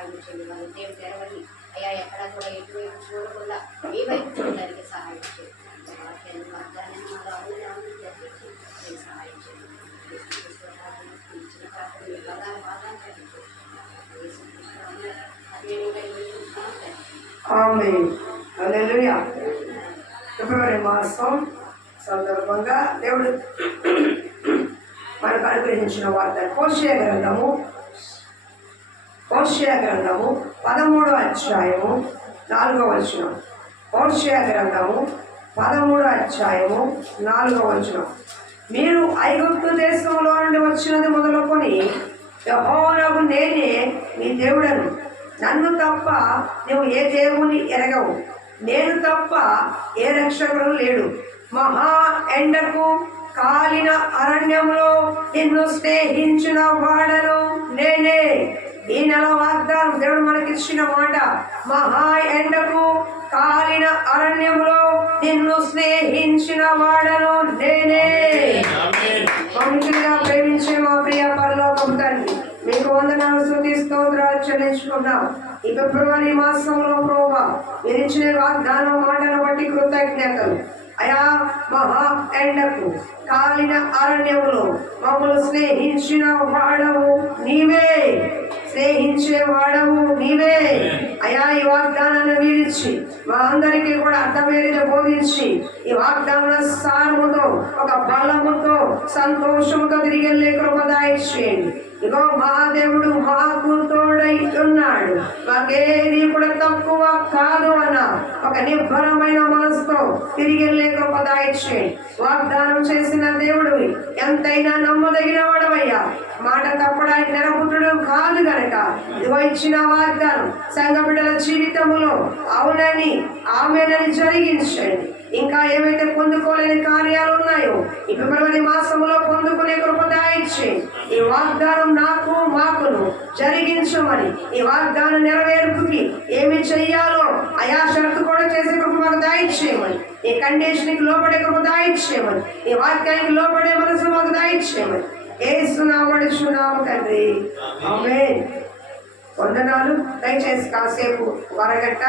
సహాయం చేయండి. వాళ్ళు దేవుడు తెరవండి అయ్యా, ఎక్కడా కూడా ఎటువైపు చూడకుండా ఏ వైపు చూడడానికి సహాయం చేయండి. వాక్యాన్ని వాగ్దానాన్ని మాలో అవును జరిగించి నేను సహాయం చేయండి. ఇచ్చిన ప్రార్థన మీ బాగా ఫిబ్రవరి మాసం సందర్భంగా దేవుడు మనకు అనుగ్రహించిన వార్తలు హోషేయ గ్రంథము 13వ అధ్యాయము 4వ వచనం. హోషేయ గ్రంథము 13వ అధ్యాయము 4వ వచనం. మీరు ఐగుప్తు దేశంలో నుండి వచ్చినది మొదలుకొని యెహోవాకు నేనే నీ దేవుడను, నన్ను తప్ప నువ్వు ఏ దేవుని ఎరగవు, నేను తప్ప ఏ రక్షకుడు లేడు. మహా ఎండకు కాలిన అరణ్యంలో నిన్ను స్నేహించిన వాడను నేనే. ఈ నెల వాగ్దానం దేవుడు మనకిచ్చిన మాట. మహా ఎండకు కాలిన అరణ్యంలో నిన్ను స్నేహించిన వాడను నేనే. మనుషులుగా ప్రేమించే మా ప్రియ పరలోకపు తండ్రి, మీకు వందనాలు స్తుతి స్తోత్రాలు చెల్లించుకున్నాం. ఈ ఫిబ్రవరి మాసంలో ప్రభువా మీరు ఇచ్చిన వాగ్దానం మాటను బట్టి కృతజ్ఞతలు. అయా, మహా ఎండకు కాలిన అరణ్యములో మమ్మల్ని స్నేహించిన వాడవు నీవే, స్నేహించే వాడవు నీవే. అయా, ఈ వాగ్దానాన్ని వీరిచ్చి మా అందరికీ కూడా అర్థమయ్యేలా బోధించి ఈ వాగ్దాన సారముతో ఒక బలముతో సంతోషముతో తిరిగి వెళ్ళే కృప దయచేయండి. ఇగో మా దేవుడు మాకు తోడై ఉన్నాడు, మాకేది కూడా తక్కువ కాదు అన్న ఒక నిబ్బరమైన మనసుతో తిరిగి వెళ్ళే కృప దయచేయండి. వాగ్దానం చేసిన దేవుడు ఎంతైనా నమ్మదగిన వాడవయ్యా. మాట తప్పడానికి నిరపుత్రుడు కాదు గనక ఇదిగో ఇచ్చిన వాగ్దానం సంఘ బిడ్డల జీవితంలో అవునని ఆమెనని జరిగించండి. ఇంకా ఏవైతే పొందుకోలేని కార్యాలు ఉన్నాయో ఈ ఫిబ్రవరి మాసంలో పొందుకునే కృప దయచేయండి. ఈ వాగ్దానం నాకు మాకును జరిగించమని, ఈ వాగ్దానం నెరవేర్పుకి ఏమి చెయ్యాలో అయా షరతు కూడా చేసే కృప మాకు దయచేయమని, ఈ కండిషన్కి లోపడే కృప దయచేయమని, ఈ వాక్యానికి లోపడే మనసు మాకు దయచేయమని ఏసునామడుచున్నాము తండ్రి, ఆమేన్. వందనాలు. దయచేసి కాసేపు అరగంట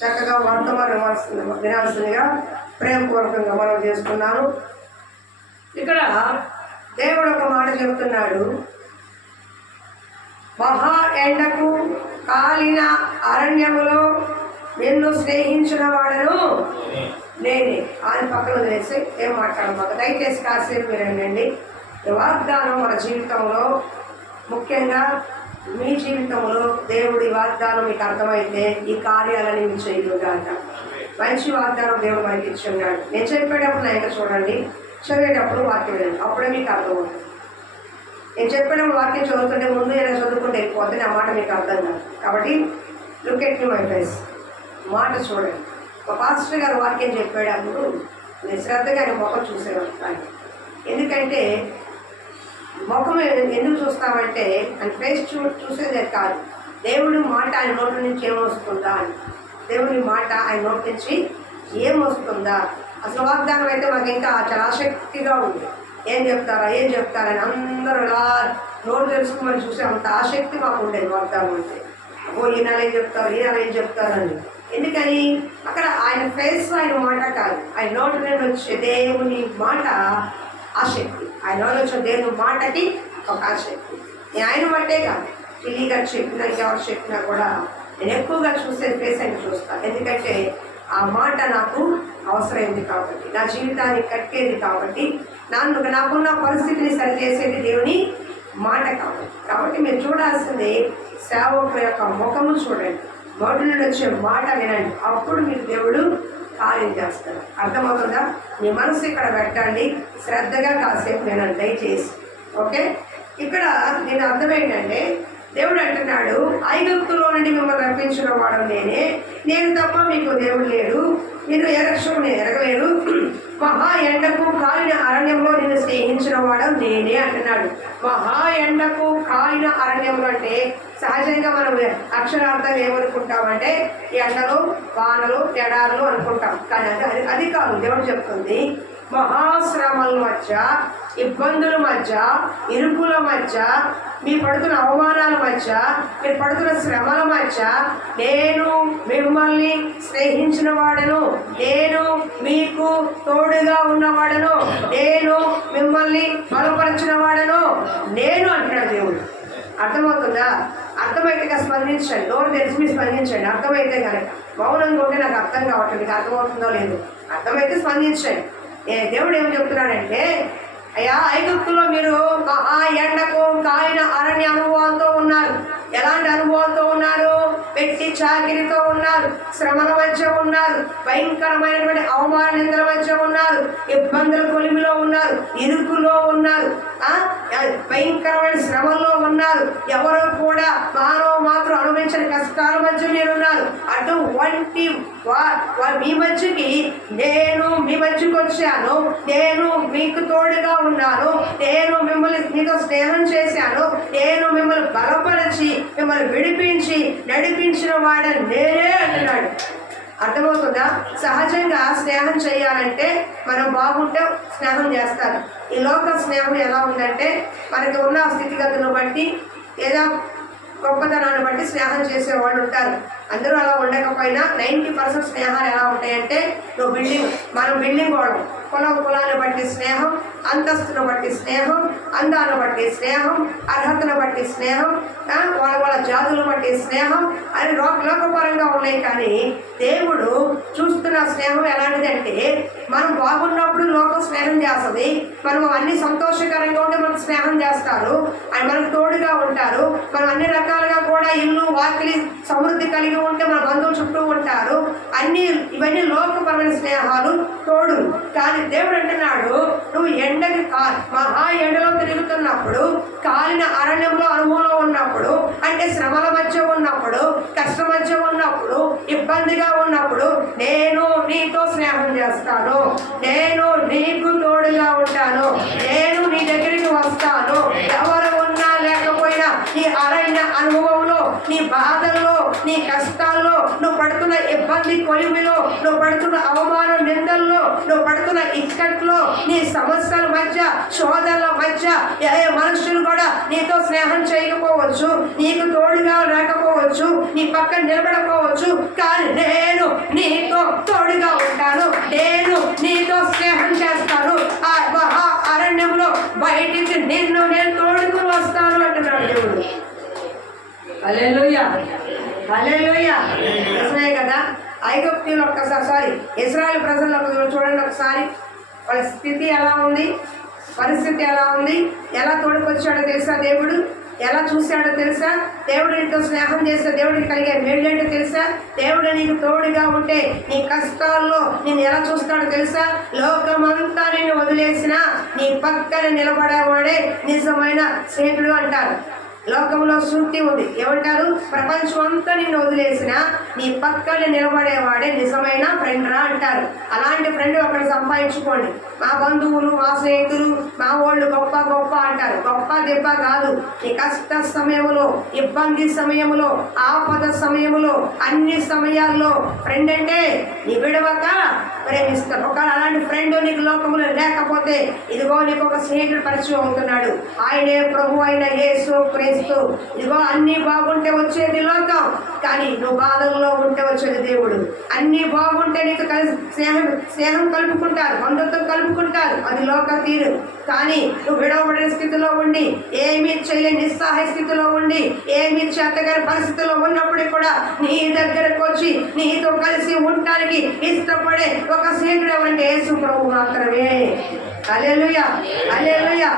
చక్కగా వర్తమానం వినాల్సిందిగా ప్రేమపూర్వకంగా మనం చేస్తున్నాను. ఇక్కడ దేవుడు ఒక మాట చెబుతున్నాడు. మహా ఎండకు కాలిన అరణ్యములో నిన్ను స్నేహించిన వాడను నేనే. ఆయన పక్కన వదిలేసి ఏం మాట్లాడమాక. దయచేసి కాసేపు వినండి. వాగ్దానం మన జీవితంలో, ముఖ్యంగా మీ జీవితంలో దేవుడి వాగ్దానం మీకు అర్థమైతే ఈ కార్యాలని మీరు చేయగలుగుతారంట. మంచి వాగ్దానం దేవుడు మనకి ఇచ్చి ఉన్నాడు. నేను చెప్పేటప్పుడు నా ఇంకా చూడండి, చదివేటప్పుడు వాక్యం వినండి, అప్పుడే మీకు అర్థమవుతుంది. నేను చెప్పేటప్పుడు వాక్యం చదువుతుంటే ముందు ఏదైనా చదువుకుంటే వెళ్ళిపోతే నా మాట మీకు అర్థం కాదు. కాబట్టి లుక్ ఎట్ మై ఫేస్, మాట చూడండి. మా పాస్టర్ గారు వాక్యం చెప్పేటప్పుడు నేను శ్రద్ధగా ఆయన ముఖం చూసేవాడు. ఎందుకంటే ముఖం ఎందుకు చూస్తామంటే ఆయన ఫేస్ చూసేదే కాదు, దేవుడి మాట ఆయన నోటి నుంచి ఏమొస్తుందా అని. దేవుడి మాట ఆయన నోటి నుంచి ఏమొస్తుందా. అసలు వాగ్దానం అయితే మాకు ఇంకా చాలా ఆసక్తిగా ఉంది. ఏం చెప్తారని అందరూ అలా నోరు తెలుసుకోమని చూసే అంత ఆసక్తి మాకు ఉండేది వాగ్దానం అంటే. ఈయన ఏం చెప్తారని. ఎందుకని అక్కడ ఆయన ఫేస్ ఆయన మాట కాదు, ఆయన నోటి నుండి వచ్చే దేవుని మాట ఆసక్తి. ఆయన నోటి వచ్చే దేవుని మాటకి ఒక ఆసక్తి. నేను ఆయన బట్టే కాదు, ఢిల్లీ గారు చెప్పినా ఎవరు చెప్పినా కూడా నేను ఎక్కువగా చూసే ఫేస్ అని చూస్తాను. ఎందుకంటే ఆ మాట నాకు అవసరమైంది కాబట్టి, నా జీవితాన్ని కట్టేది కాబట్టి, నాకున్న పరిస్థితిని సరిచేసేది దేవుని మాట కాబట్టి మీరు చూడాల్సింది సేవకుల యొక్క ముఖము చూడండి, నోటి నుండి వచ్చే మాట వినండి. అప్పుడు మీరు దేవుడు కార్యం చేస్తారు. అర్థమవుతుందా? మీ మనసు ఇక్కడ పెట్టండి, శ్రద్ధగా కాసేపు వినండి దయచేసి. ఓకే, ఇక్కడ నేను అర్థం ఏంటంటే దేవుడు అంటున్నాడు, ఐగుప్తులో నుండి మిమ్మల్ని రప్పించిన వాడు నేనే, నేను తప్ప మీకు దేవుడు లేడు, మీరు ఏ రక్షకుని ఎరగలేరు. మహా ఎండకు కాలిన అరణ్యంలో నిన్ను స్నేహించిన వాడు నేనే అంటున్నాడు. మహా ఎండకు కాలిన అరణ్యంలో అంటే సహజంగా మనం అక్షరార్థం ఏమనుకుంటామంటే ఎండలు వానలు ఎడారులు అనుకుంటాం. కానీ అది కాదు. దేవుడు చెప్తుంది మహాశ్రమల మధ్య, ఇబ్బందుల మధ్య, ఇరుకుల మధ్య, మీ పడుతున్న అవమానాల మధ్య, మీరు పడుతున్న శ్రమల మధ్య నేను మిమ్మల్ని స్నేహించిన వాడను, నేను మీకు తోడుగా ఉన్నవాడను, నేను మిమ్మల్ని బలపరిచిన వాడను నేను అంటున్నాడు దేవుడు. అర్థమవుతుందా? అర్థమైతే స్పందించండి. నోరు తెలిసి మీరు స్పందించండి. అర్థమైతే కనుక మౌనంగా ఉంటే నాకు అర్థం కావట్లేదు. మీకు అర్థమవుతుందో లేదు. అర్థమైతే స్పందించండి. దేవుడు ఏం చెప్తున్నాడంటే, అయ్యా ఐగుప్తులో మీరు ఎండకు కాలిన అరణ్య అనుభవాలతో ఉన్నారు. ఎలాంటి అనుభవాలతో ఉన్నారు? పెట్టి చాకిరితో ఉన్నారు, శ్రమల మధ్య ఉన్నారు, భయంకరమైనటువంటి అవమాన నిందల మధ్య ఉన్నారు, ఇబ్బందుల కొలిమిలో ఉన్నారు, ఇరుకులో ఉన్నారు, భయంకరమైన శ్రమల్లో ఉన్నారు. ఎవరు కూడా మానవ మాత్రం అనుభవించిన కష్టాల మధ్య మీరున్నారు. అటువంటి మీ మధ్యకి నేను మీ మధ్యకి వచ్చాను, నేను మీకు తోడుగా ఉన్నాను, నేను మిమ్మల్ని మీతో స్నేహం చేశాను, నేను మిమ్మల్ని బలపరిచి మిమ్మల్ని విడిపించి నడిపించిన వాడని నేనే అంటున్నాడు. అర్థమవుతుందా? సహజంగా స్నేహం చేయాలంటే మనం బాగుంటే స్నేహం చేస్తారు. ఈ లోక స్నేహం ఎలా ఉందంటే మనకి ఉన్న స్థితిగతులను బట్టి లేదా గొప్పతనాన్ని బట్టి స్నేహం చేసేవాళ్ళు ఉంటారు. అందరూ అలా ఉండకపోయినా 90% స్నేహాలు ఎలా ఉంటాయంటే, మనం బిల్డింగ్ వాడడం, కులాన్ని బట్టి స్నేహం, అంతస్తును బట్టి స్నేహం, అందాన్ని బట్టి స్నేహం, అర్హతను బట్టి స్నేహం, వాళ్ళ జాతులను బట్టి స్నేహం అని లోకపరంగా ఉన్నాయి. కానీ దేవుడు చూస్తున్న స్నేహం ఎలాంటిదంటే, మనం బాగున్నప్పుడు లోకం స్నేహం చేస్తుంది, మనం అన్ని సంతోషకరంగా ఉంటే మనకు స్నేహం చేస్తారు, అని మనకు తోడుగా ఉంటారు. మనం అన్ని రకాలుగా కూడా ఇల్లు వాకిలి సమృద్ధి కలిగి ఉంటే మన బంధువులు చుట్టూ ఉంటారు. ఇవన్నీ లోకపరమైన స్నేహాలు, తోడు. కానీ దేవుడు అంటున్నాడు, నువ్వు ఎండకి మహా ఎండలో తిరుగుతున్నప్పుడు, కాలిన అరణ్యంలో అనుభవంలో ఉన్నప్పుడు, అంటే శ్రమల మధ్య ఉన్నప్పుడు, కష్టం మధ్య ఉన్నప్పుడు, ఇబ్బందిగా ఉన్నప్పుడు నేను నీతో స్నేహం చేస్తాను, నేను నీకు తోడుగా ఉంటాను, నేను నీ దగ్గరికి వస్తాను. ఎవరు ఉన్నా లేకపోయినా నీ అరణ్య అనుభవంలో, నీ బాధల్లో, నీ కష్టాల్లో, నువ్వు పడుతున్న ఇబ్బంది కొలిమిలో, నువ్వు పడుతున్న అవమాన నిందల్లో, నువ్వు పడుతున్న ఇక్కట్లో, నీ సమస్యల మధ్య, శోధనల మధ్య ఏ మనుషులు కూడా నీతో స్నేహం చేయకపోవచ్చు, నీకు తోడుగా లేకపోవచ్చు, నీ పక్కన నిలబడకపోవచ్చు, కానీ నేను నీతో తోడుగా ఉంటాను, నేను నీతో స్నేహం చేస్తాను. ఆ అరణ్యంలో బయటికి నిన్ను నేను తోడుకుని వస్తాను అంటున్నాడు దేవుడు. హల్లెలూయా, హల్లెలూయా. నిజమే కదా? ఐగుప్తీయులు ఒక్కసారి ఇశ్రాయేలు ప్రజల్లో చూడండి ఒకసారి, వాళ్ళ స్థితి ఎలా ఉంది, పరిస్థితి ఎలా ఉంది, ఎలా తోడుకొచ్చాడో తెలుసా? దేవుడు ఎలా చూశాడో తెలుసా? దేవుడు నీతో స్నేహం చేస్తే దేవుడికి కలిగే మేళ్ళేంటో తెలుసా? దేవుడు నీకు తోడుగా ఉంటే నీ కష్టాల్లో నేను ఎలా చూస్తాడో తెలుసా? లోకమంతా నిన్ను వదిలేసినా నీ పక్కన నిలబడేవాడే నిజమైన స్నేహితుడు అంటారు. లోకంలో సూక్తి ఉంది, ఏమంటారు? ప్రపంచం అంతా నిన్ను వదిలేసిన నీ పక్కన నిలబడేవాడే నిజమైన ఫ్రెండ్ రా అంటారు. అలాంటి ఫ్రెండ్ ఒకటి సంపాదించుకోండి. మా బంధువులు, మా స్నేహితులు, మా వాళ్ళు గొప్ప గొప్ప అంటారు. గొప్ప దెబ్బ కాదు. నీ కష్ట సమయంలో, ఇబ్బంది సమయంలో, ఆపద సమయంలో, అన్ని సమయాల్లో ఫ్రెండ్ అంటే నీ విడవక ప్రేమిస్తారు. ఒకవేళ అలాంటి ఫ్రెండ్ నీకు లోకంలో లేకపోతే ఇదిగో నీకు ఒక స్నేహితుడు పరిచయం అవుతున్నాడు. ఆయనే ప్రభు అయిన యేసు క్రీస్తు. ఇదిగో అన్ని బాగుంటే వచ్చేది లోకం, కానీ నువ్వు బాధల్లో ఉంటే వచ్చేది దేవుడు. అన్ని బాగుంటే నీకు కలిసి స్నేహం కలుపుకుంటారు, బంధుత్వం కలుపుకుంటారు, అది లోక తీరు. కానీ నువ్వు విడవబడిన స్థితిలో ఉండి, ఏమీ చేయలేని నిస్సహాయ స్థితిలో ఉండి, ఏమీ చేతగాని పరిస్థితిలో ఉన్నప్పుడు కూడా నీ దగ్గరకు వచ్చి నీతో కలిసి ఉండటానికి ఇష్టపడే ఒక స్నేహితుడు ఎవరంటే యేసు ప్రభు మాత్రమే. హల్లెలూయా, హల్లెలూయా.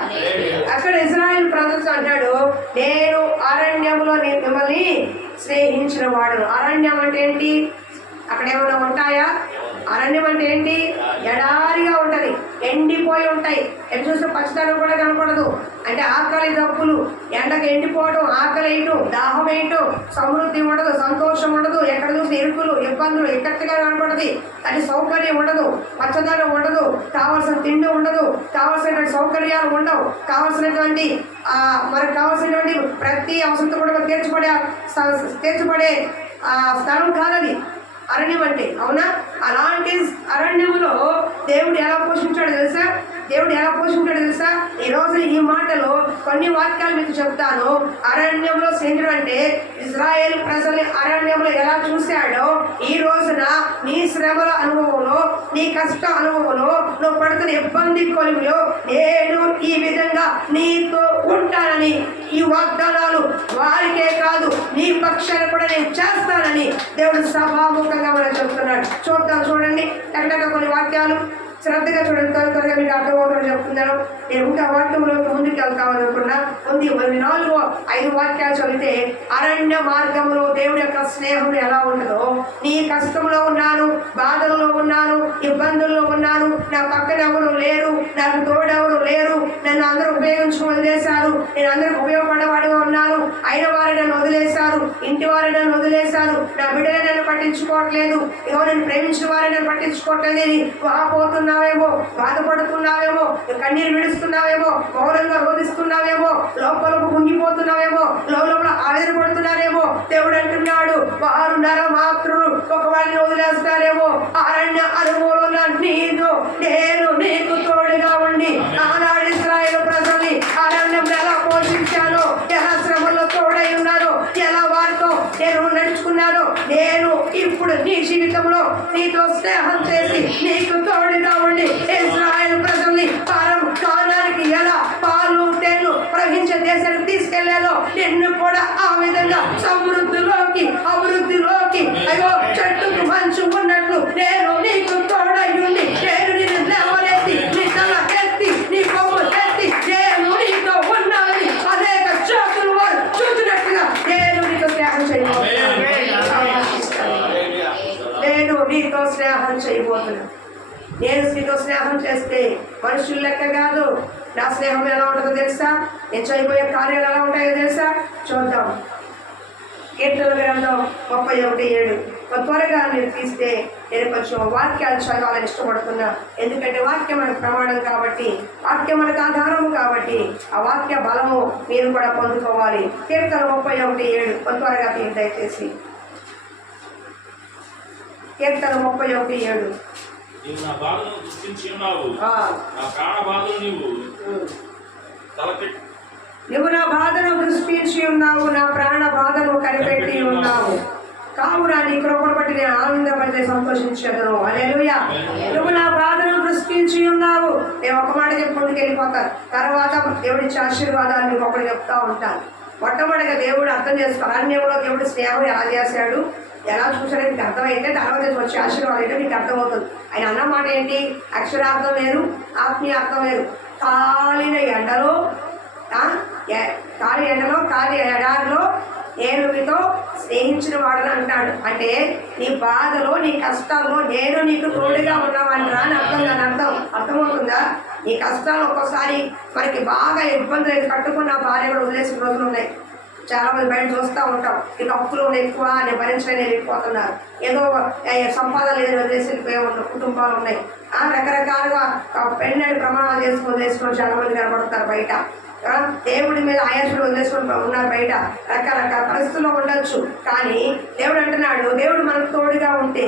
అక్కడ ఇశ్రాయేలు ప్రజలు అంటాడు, నేను అరణ్యంలో మిమ్మల్ని స్నేహించిన వాడు. అరణ్యం అంటే ఏంటి? అక్కడ ఏమైనా ఉంటాయా? అరణ్యం అంటే ఏంటి? ఎడారిగా ఉంటుంది, ఎండిపోయి ఉంటాయి. ఎటు చూస్తే పచ్చదనం కూడా కనపడదు. అంటే ఆకలి దప్పులు, ఎండకు ఎండిపోవడం, ఆకలి వేయటం, దాహం వేయటం, సమృద్ధి ఉండదు, సంతోషం ఉండదు. ఎక్కడ చూసి ఇరుకులు, ఇబ్బందులు ఎక్కడిగా కనపడదు. అది సౌకర్యం ఉండదు, పచ్చదనం ఉండదు, కావాల్సిన తిండి ఉండదు, కావాల్సినటువంటి సౌకర్యాలు ఉండవు, కావాల్సినటువంటి మనకు కావాల్సినటువంటి ప్రతి అవసరం కూడా తీర్చబడే స్థలం కాదది. అరణ్యం అంటే, అవునా? అలాంటి అరణ్యములో దేవుడు ఎలా పోషించాడో తెలుసా? ఈరోజు ఈ మాటలో కొన్ని వాక్యాలు మీకు చెప్తాను. అరణ్యంలో స్నేహితుడు అంటే ఇజ్రాయేల్ ప్రజల్ని అరణ్యంలో ఎలా చూశాడో, ఈ రోజున నీ శ్రమల అనుభవంలో, నీ కష్ట అనుభవంలో, నువ్వు పడుతున్న ఇబ్బంది కొలిమిలో నేను ఈ విధంగా నీతో ఉంటానని, ఈ వాగ్దానాలు వారికే కాదు నీ పక్షాన్ని కూడా నేను చేస్తానని దేవుడు సభాముఖంగా మనం చెప్తున్నాడు. చూడండి ఎక్కడ కొన్ని వాక్యాలు శ్రద్ధగా చూడండి, త్వరగా మీకు అర్థమవుతుందని చెప్తున్నాను. నేను ఇంకా వాక్యంలోకి ముందుకు వెళ్తామనుకున్నా ఉంది. మరి 4-5 వాక్యాలు చదివితే అరణ్య మార్గంలో దేవుడి యొక్క స్నేహం ఎలా ఉండదో, నీ కష్టంలో ఉన్నాను, బాధల్లో ఉన్నాను, ఇబ్బందుల్లో ఉన్నాను, నా పక్కన ఎవరు లేరు, నాకు తోడెవరు లేరు, నన్ను అందరూ ఉపయోగించుకు వదిలేశారు, నేను అందరికి ఉపయోగపడేవాడిగా ఉన్నాను, అయిన వారు నన్ను వదిలేశారు, ఇంటి వారు నన్ను వదిలేశారు, నా బిడ్డలే నన్ను పట్టించుకోవట్లేదు, ఇగో నేను ప్రేమించిన వారే నన్ను పట్టించుకోవట్లేదు అని వాపోతున్నావేమో, బాధపడుతున్నావేమో, కన్నీరు విడుస్తున్నావేమో, మౌనంగా రోధిస్తున్నావేమో, లోపలకు కుంగిపోతున్నావేమో, లోపల ఆవేదన పడుతున్నారేమో. దేవుడు అంటున్నాడు, వారు నరమాత్రులు, ఒకవారిని వదిలేస్తారేమో. అరణ్య అనుభవంలో నేను నీకు తోడుగా ఉండి ఆనాడు ఇశ్రాయేలు ప్రజల్ని అరణ్యంలో ఎలా పోషించానో, ఎలా శ్రమలో తోడై ఉన్నానో, ఎలా వారితో నేను నడుచుకున్నానో, నేను ఇప్పుడు నీ జీవితంలో నీతో స్నేహం చేసి నీకు తోడుగా ఉండి ఇశ్రాయేలు ప్రజల్ని కానానికి ఎలా పాలు తేళ్లు ప్రవహించే దేశానికి తీసుకెళ్లాలో నిన్ను కూడా ఆ విధంగా సమృద్ధిలోకి, అభివృద్ధిలోకి, అయ్యో చెట్టుకు మంచు ఉన్నట్లు నేను నీకు తోడయ్యుండి, నేను నిన్ను లేవనెత్తి, నీ తల ఎత్తి, నీ కొమ్ము ఎత్తి నేను నీతో ఉన్నానని అనేక జాతులు వారు చూసినట్టుగా నేను నీతో స్నేహం చేయబోతున్నాను. నేను నీతో స్నేహం చేయబోతున్నాను. నేను నీతో స్నేహం చేస్తే మనుషులు లెక్క కాదు. నా స్నేహం ఎలా ఉంటుందో తెలుసా? నేను చేయబోయే కార్యాలు ఎలా ఉంటాయో తెలుసా? చూద్దాం. కీర్తన గ్రంథం 31:7. త్వరగా మీరు తీస్తే నేను కొంచెం వాక్యాలు చదవాలని ఇష్టపడుతున్నా. ఎందుకంటే వాక్యం మనకు ప్రమాణం కాబట్టి, వాక్యం మనకు ఆధారము కాబట్టి, ఆ వాక్య బలము మీరు కూడా పొందుకోవాలి. కీర్తన 31:7 త్వరగా తీయండి దయచేసి. కీర్తన 31:7. నీవు నా బాధను గుర్తించి ఉన్నావు, నా ప్రాణ బాధను నువ్వు నా బాధను దృష్టించి ఉన్నావు, నా ప్రాణ బాధను కనిపెట్టి ఉన్నావు. కావున నీ కృపను బట్టి నేను ఆనందపడితే సంతోషించదను. హల్లెలూయా. నువ్వు నా బాధను దృష్టించి ఉన్నావు. నేను ఒక మాట చెప్పి ముందుకు వెళ్ళిపోతాను, తర్వాత దేవుడి ఆశీర్వాదాలు మీకు ఒకటి చెప్తా ఉంటాను. మొట్టమొదటిగా దేవుడు అర్థం చేసుకోవాలి, అరణ్యంలో దేవుడు స్నేహం ఎలా చేశాడు, ఎలా చూసాడో మీకు అర్థమైతే తర్వాత వచ్చే ఆశీర్వాదం అయితే మీకు అర్థమవుతుంది. ఆయన అన్న మాట ఏంటి? అక్షరార్థం వేరు, ఆత్మీయ అర్థం వేరు. కాలిన ఎండలో, కాలి ఎడారిలో నేను మీతో స్నేహించిన వాడని అంటాడు. అంటే నీ బాధలో, నీ కష్టాల్లో నేను నీకు తోడుగా ఉన్నామంటారా అని అర్థమవుతుందా? నీ కష్టాలు ఒక్కోసారి మనకి బాగా ఇబ్బందులు కట్టుకున్న భార్య కూడా వదిలేసిన రోజులు ఉన్నాయి. చాలా మంది బయట చూస్తూ ఉంటాం, ఇక అప్పులు ఎక్కువ, నేను భరించలేని వెళ్ళిపోతున్నారు, ఏదో సంపాదన లేదని వదిలేసి వెళ్ళిపోయే కుటుంబాలు ఉన్నాయి. రకరకాలుగా పెళ్ళని ప్రమాణాలు వదిలేసుకొని చాలా మంది కనబడతారు బయట. దేవుడి మీద ఆయాసులు వదిలేసుకొని ఉన్నారు బయట. రకరకాల పరిస్థితుల్లో ఉండొచ్చు. కానీ దేవుడు అంటున్నాడు, దేవుడు మనకు తోడుగా ఉంటే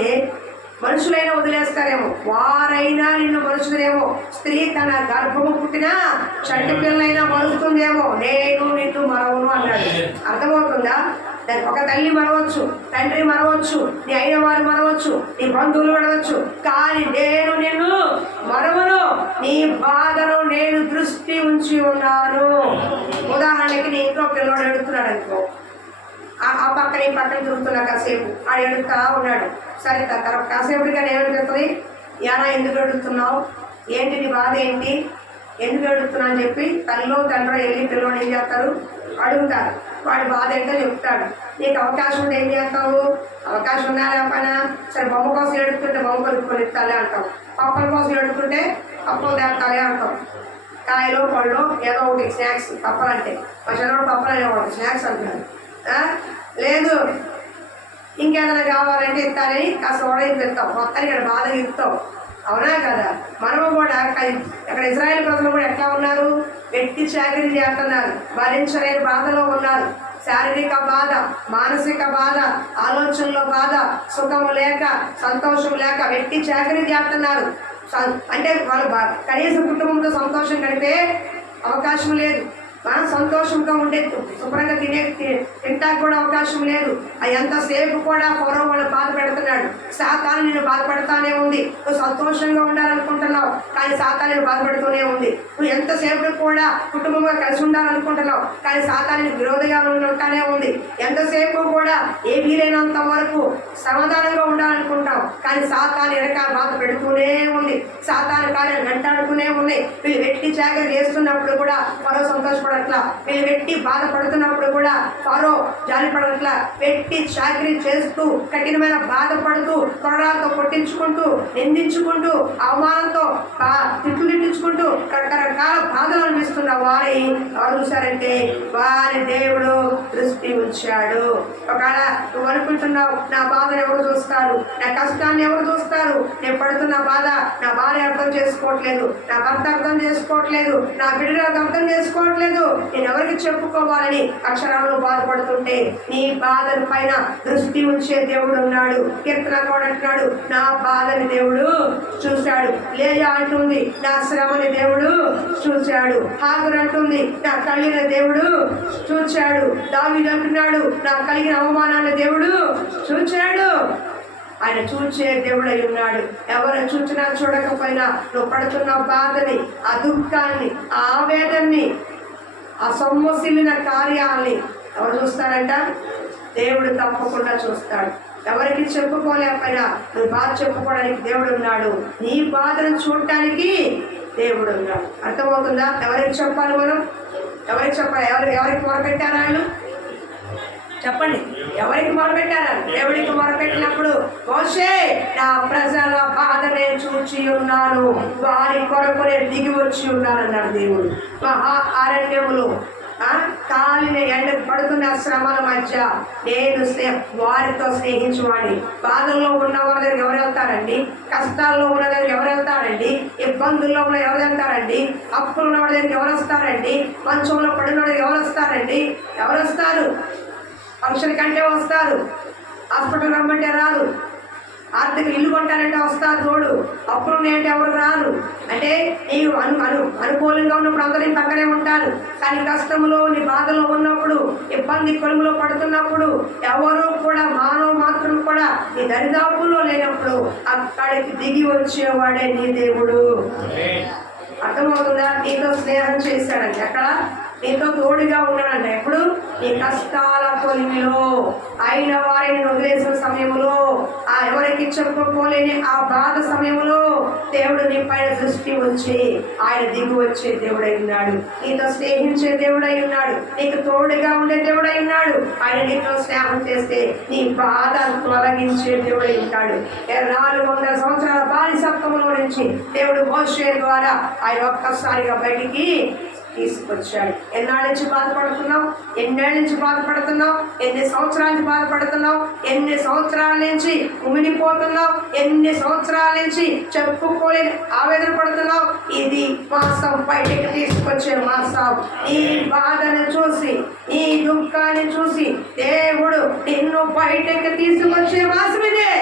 మనుషులైనా వదిలేస్తారేమో, వారైనా నిన్ను మనుషులేమో. స్త్రీ తన గర్భము పుట్టినా చంటి పిల్లైనా మరుస్తుందేమో, నేను నిన్ను మరవను అన్నాడు. అర్థమవుతుందా? దానికి ఒక తల్లి మరవచ్చు, తండ్రి మరవచ్చు, నీ అయిన వారు మరవచ్చు, నీ బంధువులు మరవచ్చు, కానీ నేను నిన్ను మరవను. నీ బాధను నేను దృష్టి ఉంచి ఉన్నాను. ఉదాహరణకి నీ ఇంట్లో పిల్లవాడు ఎడుతున్నాడు అనుకో, ఆ పక్కన ఈ పక్కన తిరుగుతున్నా కాసేపు, ఆడు ఎడుతా ఉన్నాడు. సరే తర్వాత కాసేపుగా ఏమనిపిస్తుంది, ఎలా ఎందుకు ఎడుతున్నావు, ఏంటి నీ బాధ ఏంటి, ఎందుకు ఎడుతున్నా అని చెప్పి తల్లిలో తండ్రి వెళ్ళి పిల్లవాడు ఏం చేస్తారు, అడుగుతారు. వాడి బాధ ఏంటో చెప్తాడు. నీకు అవకాశం ఉంటే ఏం చేస్తావు, అవకాశం ఉన్నా లేకపోయినా సరే బొమ్మ కోసం ఎడుతుంటే బొమ్మ కొనుక్కొని ఇస్తాలే అంటాం, పప్పల కోసం ఎడుతుంటే పప్పలు తేస్తాలే అంటాం. కాయలో పళ్ళు ఏదో ఒకటి స్నాక్స్, పప్పలంటే మా చిన్నవాడు పప్పలు అనేవాడు, స్నాక్స్ అంటున్నాడు. లేదు ఇంకేదైనా కావాలంటే ఇస్తారని కాస్త ఓడైపు ఇస్తాం, మొత్తానికి ఇక్కడ బాధ ఇస్తాం. అవునా కదా? మనము కూడా అక్కడ ఇజ్రాయేల్ ప్రజలు కూడా ఎట్లా ఉన్నారు, వ్యక్తి చాకరీ చేస్తున్నారు, భరించలేని బాధలో ఉన్నారు, శారీరక బాధ, మానసిక బాధ, ఆలోచనలో బాధ, సుఖము లేక, సంతోషం లేక వెట్టి చాకరీ చేస్తున్నారు. అంటే వాళ్ళు కనీస కుటుంబంతో సంతోషం గడిపే అవకాశం లేదు. సంతోషంగా ఉండే శుభ్రంగా తింటానికి కూడా అవకాశం లేదు. ఎంతసేపు కూడా పూర్వం వాళ్ళు బాధ పెడుతున్నాడు. సాతాను నేను బాధపడతానే ఉంది. నువ్వు సంతోషంగా ఉండాలనుకుంటున్నావు, కానీ సాతాను నేను బాధపడుతూనే ఉంది. నువ్వు ఎంతసేపు కూడా కుటుంబంగా కలిసి ఉండాలనుకుంటున్నావు, కానీ సాతాను విరోధిగా ఉంటానే ఉంది. ఎంతసేపు కూడా ఏ వీలైనంత వరకు సమాధానంగా ఉండాలనుకుంటావు, కానీ సాతాను వెనక బాధ పెడుతూనే ఉంది. సాతాను కార్యాలు వెంటాడుతూనే ఉంది. వీళ్ళు వెట్టి చాకరీ చేస్తున్నప్పుడు కూడా మరో సంతోషపడ వీళ్ళు వెట్టి బాధపడుతున్నప్పుడు కూడా ఫరో జాలిపడట్లా. వెట్టి చాకరీ చేస్తూ కఠినమైన బాధపడుతూ కొరడాలతో కొట్టించుకుంటూ నిందించుకుంటూ అవమానంతో తిట్లు తిట్టించుకుంటూ రకరకాల బాధలు అనిపిస్తున్న వారి ఎవరు చూశారంటే వారి దేవుడు దృష్టి ఉంచాడు. ఒకవేళ నువ్వు అనుకుంటున్నావు నా బాధను ఎవరు చూస్తారు, నా కష్టాన్ని ఎవరు చూస్తారు, నేను పడుతున్న బాధ నా భార్య అర్థం చేసుకోవట్లేదు, నా భర్త అర్థం చేసుకోవట్లేదు, నా బిడ్డలు అర్థం చేసుకోవట్లేదు, నేను ఎవరికి చెప్పుకోవాలని అక్షరాలను బాధపడుతుంటే నీ బాధల పైన దృష్టి ఉంచే దేవుడు ఉన్నాడు. కీర్తనకారుడు అంటున్నాడు నా బాధని దేవుడు చూశాడు. లేయా అంటుంది నా శ్రమని దేవుడు చూశాడు. హాగరు అంటుంది నా కలిగిన దేవుడు చూశాడు. దావీదు అంటున్నాడు నా కలిగిన అవమానాన్ని దేవుడు చూశాడు. ఆయన చూచే దేవుడై ఉన్నాడు. ఎవరు చూచినా చూడకపోయినా నువ్వు పడుతున్న బాధని, ఆ దుఃఖాన్ని, ఆ ఆవేదన్ని, ఆ సొమ్మసిల్లిన కార్యాలని ఎవరు చూస్తారంట? దేవుడు తప్పకుండా చూస్తాడు. ఎవరికి చెప్పుకోలేకపోయినా నువ్వు బాధ చెప్పుకోవడానికి దేవుడు ఉన్నాడు. నీ బాధను చూడటానికి దేవుడు ఉన్నాడు. అర్థమవుతుందా? ఎవరికి చెప్పాలి మనం? ఎవరికి చెప్పాలి? ఎవరికి మొరపెట్టారు వాళ్ళు? చెప్పండి, ఎవరికి మొరపెట్టారు? దేవుడికి మొరపెట్టినప్పుడు మోషే నా ప్రజల బాధ నేను చూచి ఉన్నాను, వారి కొరకు నేను దిగి వచ్చి ఉన్నాను అన్నాడు దేవుడు. మహా అరణ్యములు కాలిన ఎండ పడుతున్న శ్రమల మధ్య నేను వారితో స్నేహించువాడిని. బాధల్లో ఉన్న వాళ్ళ దగ్గర ఎవరు వెళ్తారండి? కష్టాల్లో ఉన్న దగ్గర ఎవరు వెళ్తారండి? ఇబ్బందుల్లో ఉన్న ఎవరు వెళ్తారండి? అప్పులు ఉన్న వాళ్ళ దగ్గర ఎవరు వస్తారండి? మంచంలో పడిన వాళ్ళకి ఎవరు వస్తారండి? ఎవరు వస్తారు? ఫంక్షన్ కంటే వస్తారు, హాస్పిటల్ రమ్మంటే రారు, ఆర్థిక ఇల్లు కొంటానంటే వస్తారు తోడు, అప్పులు నేంటే ఎవరు రారు. అంటే నీవు అనుకూలంగా ఉన్నప్పుడు అందరూ నీ పక్కనే ఉంటారు, కానీ కష్టంలో నీ బాధలో ఉన్నప్పుడు, ఇబ్బంది కొలుములో పడుతున్నప్పుడు ఎవరు కూడా మానవ మాత్రం కూడా నీ దరిదాపుల్లో లేనప్పుడు అక్కడికి దిగి వచ్చేవాడే నీ దేవుడు. అర్థమవుతుందా? నీతో స్నేహం చేశాడండి. అక్కడ నీతో తోడుగా ఉన్నాడంట. ఎప్పుడు? నీ కష్టాల కొలిమిలో, అయిన వారిని వదిలేసిన సమయంలో, ఎవరికి చెప్పుకోలేని ఆ బాధ సమయంలో దేవుడు నీ పైన దృష్టి ఉంచి ఆయన దిగు వచ్చే దేవుడై ఉన్నాడు. నీతో స్నేహించే దేవుడై ఉన్నాడు. నీకు తోడుగా ఉండే దేవుడై ఉన్నాడు. ఆయన నీతో స్నేహం చేస్తే నీ బాధ తొలగించే దేవుడై ఉంటాడు. 400 సంవత్సరాల బానిసత్వంలో నుంచి దేవుడు మోషే ద్వారా ఆయన ఒక్కసారిగా బయటికి తీసుకొచ్చాడు. ఎన్నాళ్ళ నుంచి బాధపడుతున్నావు? ఎన్నేళ్ళ నుంచి బాధపడుతున్నావు? ఎన్ని సంవత్సరాల నుంచి బాధపడుతున్నావు? ఎన్ని సంవత్సరాల నుంచి ఉమిడిపోతున్నావు? ఎన్ని సంవత్సరాల నుంచి చెప్పుకోలేని ఆవేదన పడుతున్నావు? ఇది మాసం బయటికి తీసుకొచ్చే మాసం. ఈ బాధను చూసి, ఈ దుఃఖాన్ని చూసి దేవుడు నిన్ను బయటకి తీసుకొచ్చే మాసం ఇదే.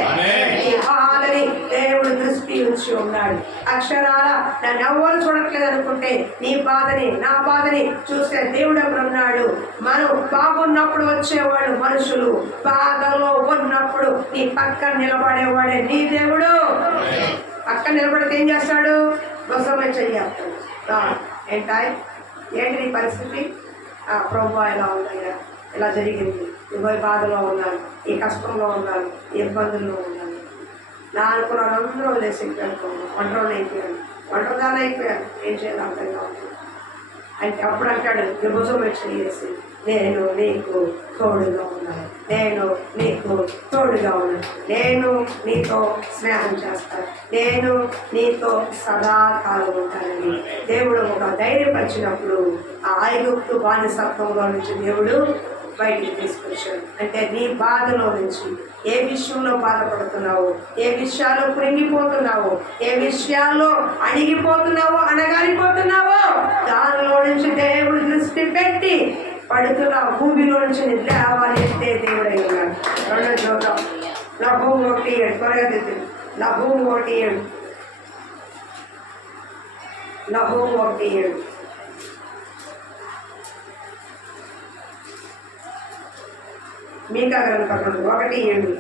ఈ బాధని దేవుడు దృష్టి ఉంచి ఉన్నాడు. అక్షరాల నన్ను ఎవరు చూడట్లేదు అనుకుంటే నీ బాధని, నా బాధని చూసే దేవుడు ఎవరున్నాడు? మనం బాగున్నప్పుడు వచ్చేవాడు మనుషులు, బాధలో ఉన్నప్పుడు నీ పక్కన నిలబడేవాడే నీ దేవుడు. పక్కన నిలబడితే ఏం చేస్తాడు? దోసమే చెయ్యాలి. ఏంటి నీ పరిస్థితి? ప్రభు ఇలా ఉందయ్యా, ఇలా జరిగింది, ఇవ్వ బాధలో ఉన్నాను, ఈ కష్టంలో ఉన్నాను, ఈ ఇబ్బందుల్లో ఉన్నాను, నా అనుకున్న అందరూ వదిలేసి ఒంటరిని అయిపోయాను, ఒంటరిదాన్ని అయిపోయాను, ఏం చేయాలి అర్థంగా ఉంటుంది అంటే అప్పుడు అంటాడు భుజం చేసి నేను నీకు తోడుగా ఉన్నాను, నేను నీకు తోడుగా ఉన్నాను, నేను నీతో స్నేహం చేస్తాను, నేను నీతో సదాకాలం ఉంటానని దేవుడు ఒక ధైర్యపరిచినప్పుడు ఆ ఐగుప్తు బానిసత్వంలో నుంచి దేవుడు బయటికి తీసుకొచ్చాడు. అంటే నీ బాధలో నుంచి ఏ విషయంలో బాధపడుతున్నావో, ఏ విషయాల్లో కృంగిపోతున్నావో, ఏ విషయాల్లో అణిగిపోతున్నావో, అనగారిపోతున్నావో దానిలో నుంచి దేవుడు దృష్టి పెట్టి పడుతున్న భూమిలో నుంచి లేవాలి దేవుడై ఉన్నాడు. రెండో చూద్దాం. నహూము 1:7 త్వరగా తెచ్చింది. నహూము 1:7 నహూము 1:7 మీకా గ్రంథం 1:7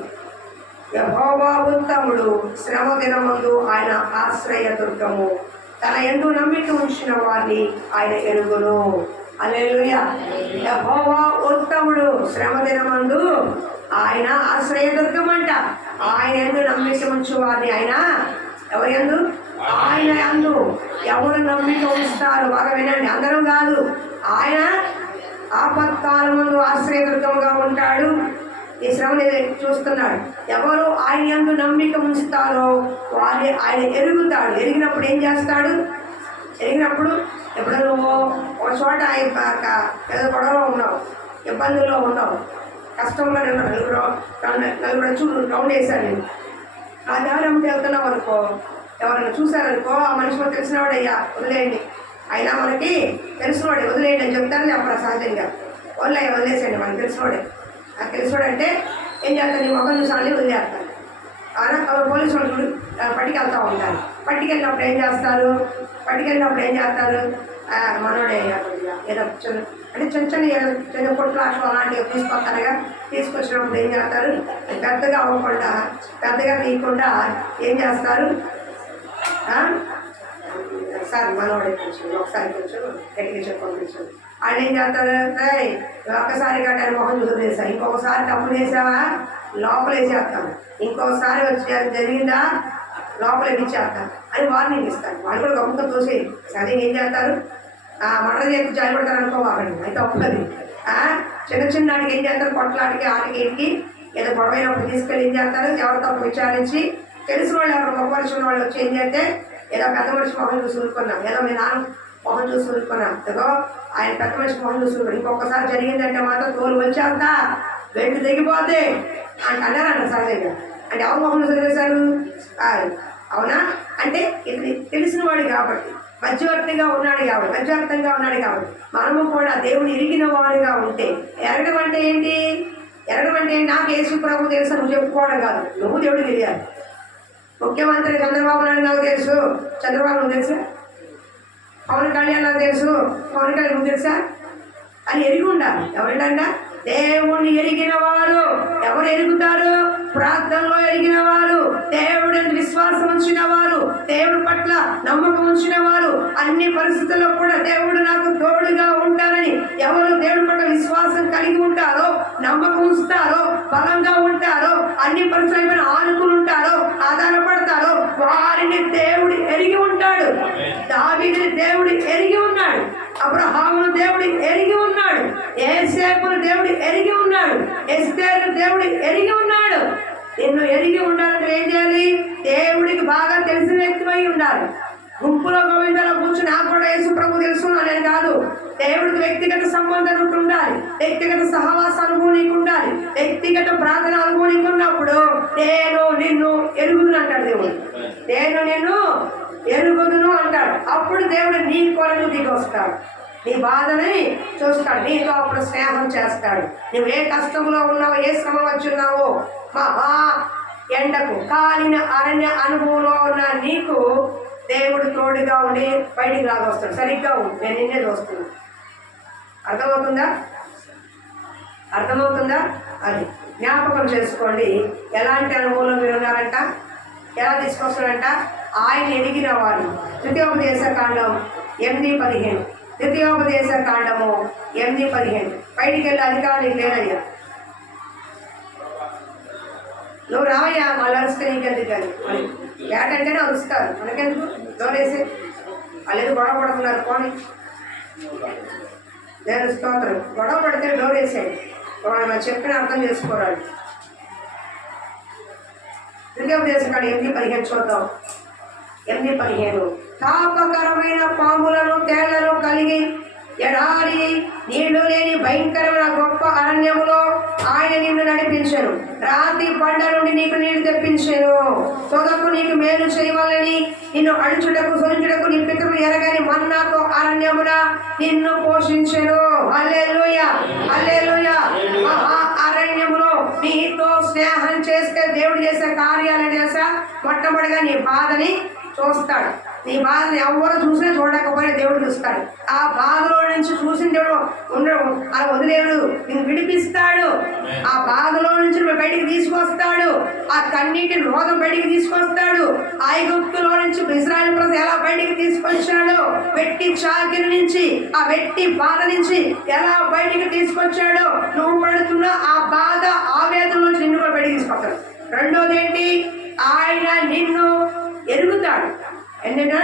యెహోవా ఉత్తముడు, శ్రమ దినమందు ఆయన ఆశ్రయ దుర్గము, తన యందు నమ్మిక ఉంచిన వారిని ఆయన ఎరుగును. హల్లెలూయా. యెహోవా ఉత్తముడు, శ్రమ దినమందు ఆయన ఆశ్రయ దుర్గమంట. ఆయన యందు నమ్మిక ఉంచు వారిని ఆయన ఎవరి యందు? ఆయన యందు. ఎవరు నమ్మిక ఉంచుతారు? బాగా వినండి, అందరం కాదు. ఆయన ఆపత్కాలం ముందు ఆశ్రయ దుర్గముగా ఉంటాడు. ఈ శ్రమని చూస్తున్నాడు. ఎవరు ఆయన యందు నమ్మిక ఉంచుతారో వారిని ఆయన ఎరుగుతాడు. ఎరిగినప్పుడు ఏం చేస్తాడు? ఎరిగినప్పుడు ఎప్పుడు నువ్వు ఒక చోట ఏదో గొడవలో ఉన్నావు, ఇబ్బందుల్లో ఉన్నావు, కష్టంలో నలుగురు చూడు రౌండ్ వేశాను నేను. ఆ దారి అమ్మకి వెళ్తున్నావు అనుకో, ఎవరైనా చూశారనుకో, ఆ మనిషి తెలిసినవాడు అయ్యా వదిలేయండి, అయినా మనకి తెలిసినవాడే వదిలేయండి అని చెప్తారని అప్పుడు సహజంగా వదిలేయ్యా వదిలేసేయండి, మనకి తెలిసినవాడే. నాకు తెలిసినవాడంటే ఏం చేస్తాను? నీ మొక్కలు చూసాలని వదిలేస్తాను. పోలీసు వాళ్ళు చూడు పట్టుకెళ్తూ ఉంటారు. పట్టుకెళ్ళినప్పుడు ఏం చేస్తారు? మనోడే ఏదో అంటే చిన్న పొట్లు అట్లా అలాంటివి తీసుకొస్తారుగా. తీసుకొచ్చినప్పుడు ఏం చేస్తారు? పెద్దగా అవ్వకుండా పెద్దగా తీయకుండా ఏం చేస్తారు? సార్ మనోడే ఒకసారి కొంచెం గట్టిగా చెప్పండి. ఆయన ఏం చేస్తారు? ఒక్కసారి కట్టారు మొహం చూసేసా, ఇంకొకసారి తప్పు చేసావా లోపల వేసేస్తాను, ఇంకొకసారి వచ్చి జరిగిందా లోపల ఇచ్చేస్తాను అని వార్నింగ్ ఇస్తాను. వాళ్ళు కూడా గొప్పతో చూసి సరే ఏం చేస్తారు? మర్ర చేసి జాయిపడతారు అనుకోవాలండి, అయితే ఒప్పుతుంది. చిన్నటికి ఏం చేస్తారు? కొట్లాటికి ఆటికి ఇంటికి ఏదో గొడవైనప్పుడు తీసుకెళ్ళి ఏం చేస్తారు? ఎవరు తప్పు విచారించి తెలిసిన వాళ్ళు ఎవరు గొప్ప మనిషి వాళ్ళు వచ్చి ఏం చేస్తే ఏదో పెద్ద మనిషి మొహం చూసి ఊరుకున్నాం, ఏదో మీ నాన్న మొహం చూసి ఊరుకున్నాం, ఏదో ఆయన పెద్ద మనిషి మొహం చూసి ఊరుకున్నాం, ఇంకొకసారి జరిగిందంటే మాత్రం తోలు వచ్చేస్తా వెంట తెగిపోతే అంటే అన్నారంట సహజంగా. అంటే ఎవరు మొహం చూసి వదిలేశారు? అవునా? అంటే ఇది తెలిసిన వాడు కాబట్టి, మధ్యవర్తిగా ఉన్నాడు కాబట్టి మనము కూడా దేవుడు ఎరిగిన వాడుగా ఉంటే, ఎరగడం అంటే ఏంటి? నాకు యేసు ప్రభు తెలుసు నువ్వు చెప్పుకోవడం కాదు, నువ్వు దేవుడు తెలియాలి. ముఖ్యమంత్రి చంద్రబాబు నాయుడు నాకు తెలుసు, చంద్రబాబు నువ్వు తెలుసా? పవన్ కళ్యాణ్ నాకు తెలుసు, పవన్ కళ్యాణ్ నువ్వు తెలుసా అని ఎరిగి ఉండాలి. ఎవరికంట? దేవుణ్ణి ఎరిగిన వారు. ఎవరు ఎరుగుతారు? ప్రార్థనలో ఎరిగిన వారు, దేవుడి విశ్వాసం ఉంచిన వారు, దేవుడి పట్ల నమ్మకం ఉంచిన వారు, అన్ని పరిస్థితుల్లో కూడా దేవుడు నాకు తోడుగా ఉంటారని ఎవరు దేవుడి పట్ల విశ్వాసం కలిగి ఉంటారో, నమ్మకం ఉంచుతారో, బలంగా ఉంటారో, అన్ని పరిస్థితులపైన ఆనుకుని ఉంటారో, ఆధారపడతారో వారిని దేవుడు ఎరిగి ఉంటాడు. దావీదుని దేవుడు ఎరిగి ఉన్నాడు, అబ్రహామును దేవుడు ఎరిగి ఉన్నాడు, యేసేపును దేవుడు ఎరిగి ఉన్నాడు, ఎస్తేరును దేవుడు ఎరిగి ఉన్నాడు. నిన్ను ఎరిగి ఉండాలంటే ఏం చేయాలి? దేవుడికి బాగా తెలిసిన వ్యక్తివై ఉండాలి. గుంపులో గోవిందలో కూర్చుని నాకు కూడా యేసు ప్రభు తెలుసు అనేది కాదు. దేవుడికి వ్యక్తిగత సంబంధం ఉండాలి, వ్యక్తిగత సహవాస అనుభవం నీకు ఉండాలి, వ్యక్తిగత ప్రార్థన అనుభవం నీకు ఉన్నప్పుడు నేను నిన్ను ఎరుగుదును అంటాడు దేవుడు. నేను నిన్ను ఎరుగుదును అంటాడు. అప్పుడు దేవుడు నీ కొరకు దిగి వస్తాడు, నీ బాధని చూస్తాడు, నీతో అప్పుడు స్నేహం చేస్తాడు. నువ్వు ఏ కష్టంలో ఉన్నావో, ఏ శ్రమ వచ్చున్నావో, మహా ఎండకు కాలిన అరణ్య అనుభవంలో ఉన్న నీకు దేవుడు తోడుగా ఉండి బయటికి రాగొస్తాడు. సరిగ్గా ఉంది, నేను నిన్నే చూస్తున్నా. అర్థమవుతుందా? అది జ్ఞాపకం చేసుకోండి. ఎలాంటి అనుభవంలో మీరు ఉన్నారంట? ఎలా తీసుకొస్తాడంట? ఆయన ఎరిగిన వారు. ద్వితీయోపదేశ కాండం 8:15. ద్వితీయోపదేశ కాండము 8:15. బయటికి వెళ్ళి అధికారం నీకు లేదయ్యా, నువ్వు రావయ్యా, మళ్ళీ అరుస్తే నీకెందుకు కానీ ఏటంటేనే అరుస్తారు, మనకెందుకు డోరేసి వాళ్ళు గొడవ పడుతున్నారు. పోనీ నేను స్తోత్రం. గొడవ పడితే డోరేసాడు, మనం చెప్పిన అర్థం చేసుకోరాడు. ద్వితీయోపదేశ కాండం 8:15 చూద్దాం. 8:15. తాపకరమైన పాములను తేళ్లను కలిగి ఎడారి నీళ్లు లేని భయంకరమైన గొప్ప అరణ్యములో ఆయన నిన్ను నడిపించెను. రాతి బండ నుండి నీకు నీళ్లు తెప్పించెను. తొదకు నీకు మేలు చేయవాలని నిన్ను అడుచుటకు సొలుచుటకు నీ పితరులు ఎరగని మన్నాతో అరణ్యమున నిన్ను పోషించెను. హల్లెలూయా, హల్లెలూయా. అరణ్యములో నీతో స్నేహం చేస్తే దేవుడు చేసే కార్యాలను చేసా మొట్టమొదటిగా నీ బాధని చూస్తాడు. నీ బాధని ఎవరు చూసినా చూడకపోయినా దేవుడు చూస్తాడు. ఆ బాధలో నుంచి చూసిన దేవుడు ఉండడు, అలా వదిలేడు, నేను విడిపిస్తాడు. ఆ బాధలో నుంచి బయటికి తీసుకొస్తాడు. ఆ కన్నీటి రోగం బయటికి తీసుకొస్తాడు. ఐగుప్తులో నుంచి ఇశ్రాయేలు ప్రజలు ఎలా బయటికి తీసుకొచ్చాడు, వెట్టి చాకిరి నుంచి, ఆ వెట్టి బాధ నుంచి ఎలా బయటికి తీసుకొచ్చాడు. నువ్వు పడుతున్న ఆ బాధ ఆవేదన నుంచి నిన్ను కూడా బయటికి తీసుకొస్తాడు. రెండోది ఏంటి, ఆయన నిన్ను ఎరుగుతాడు. ఏంటంటే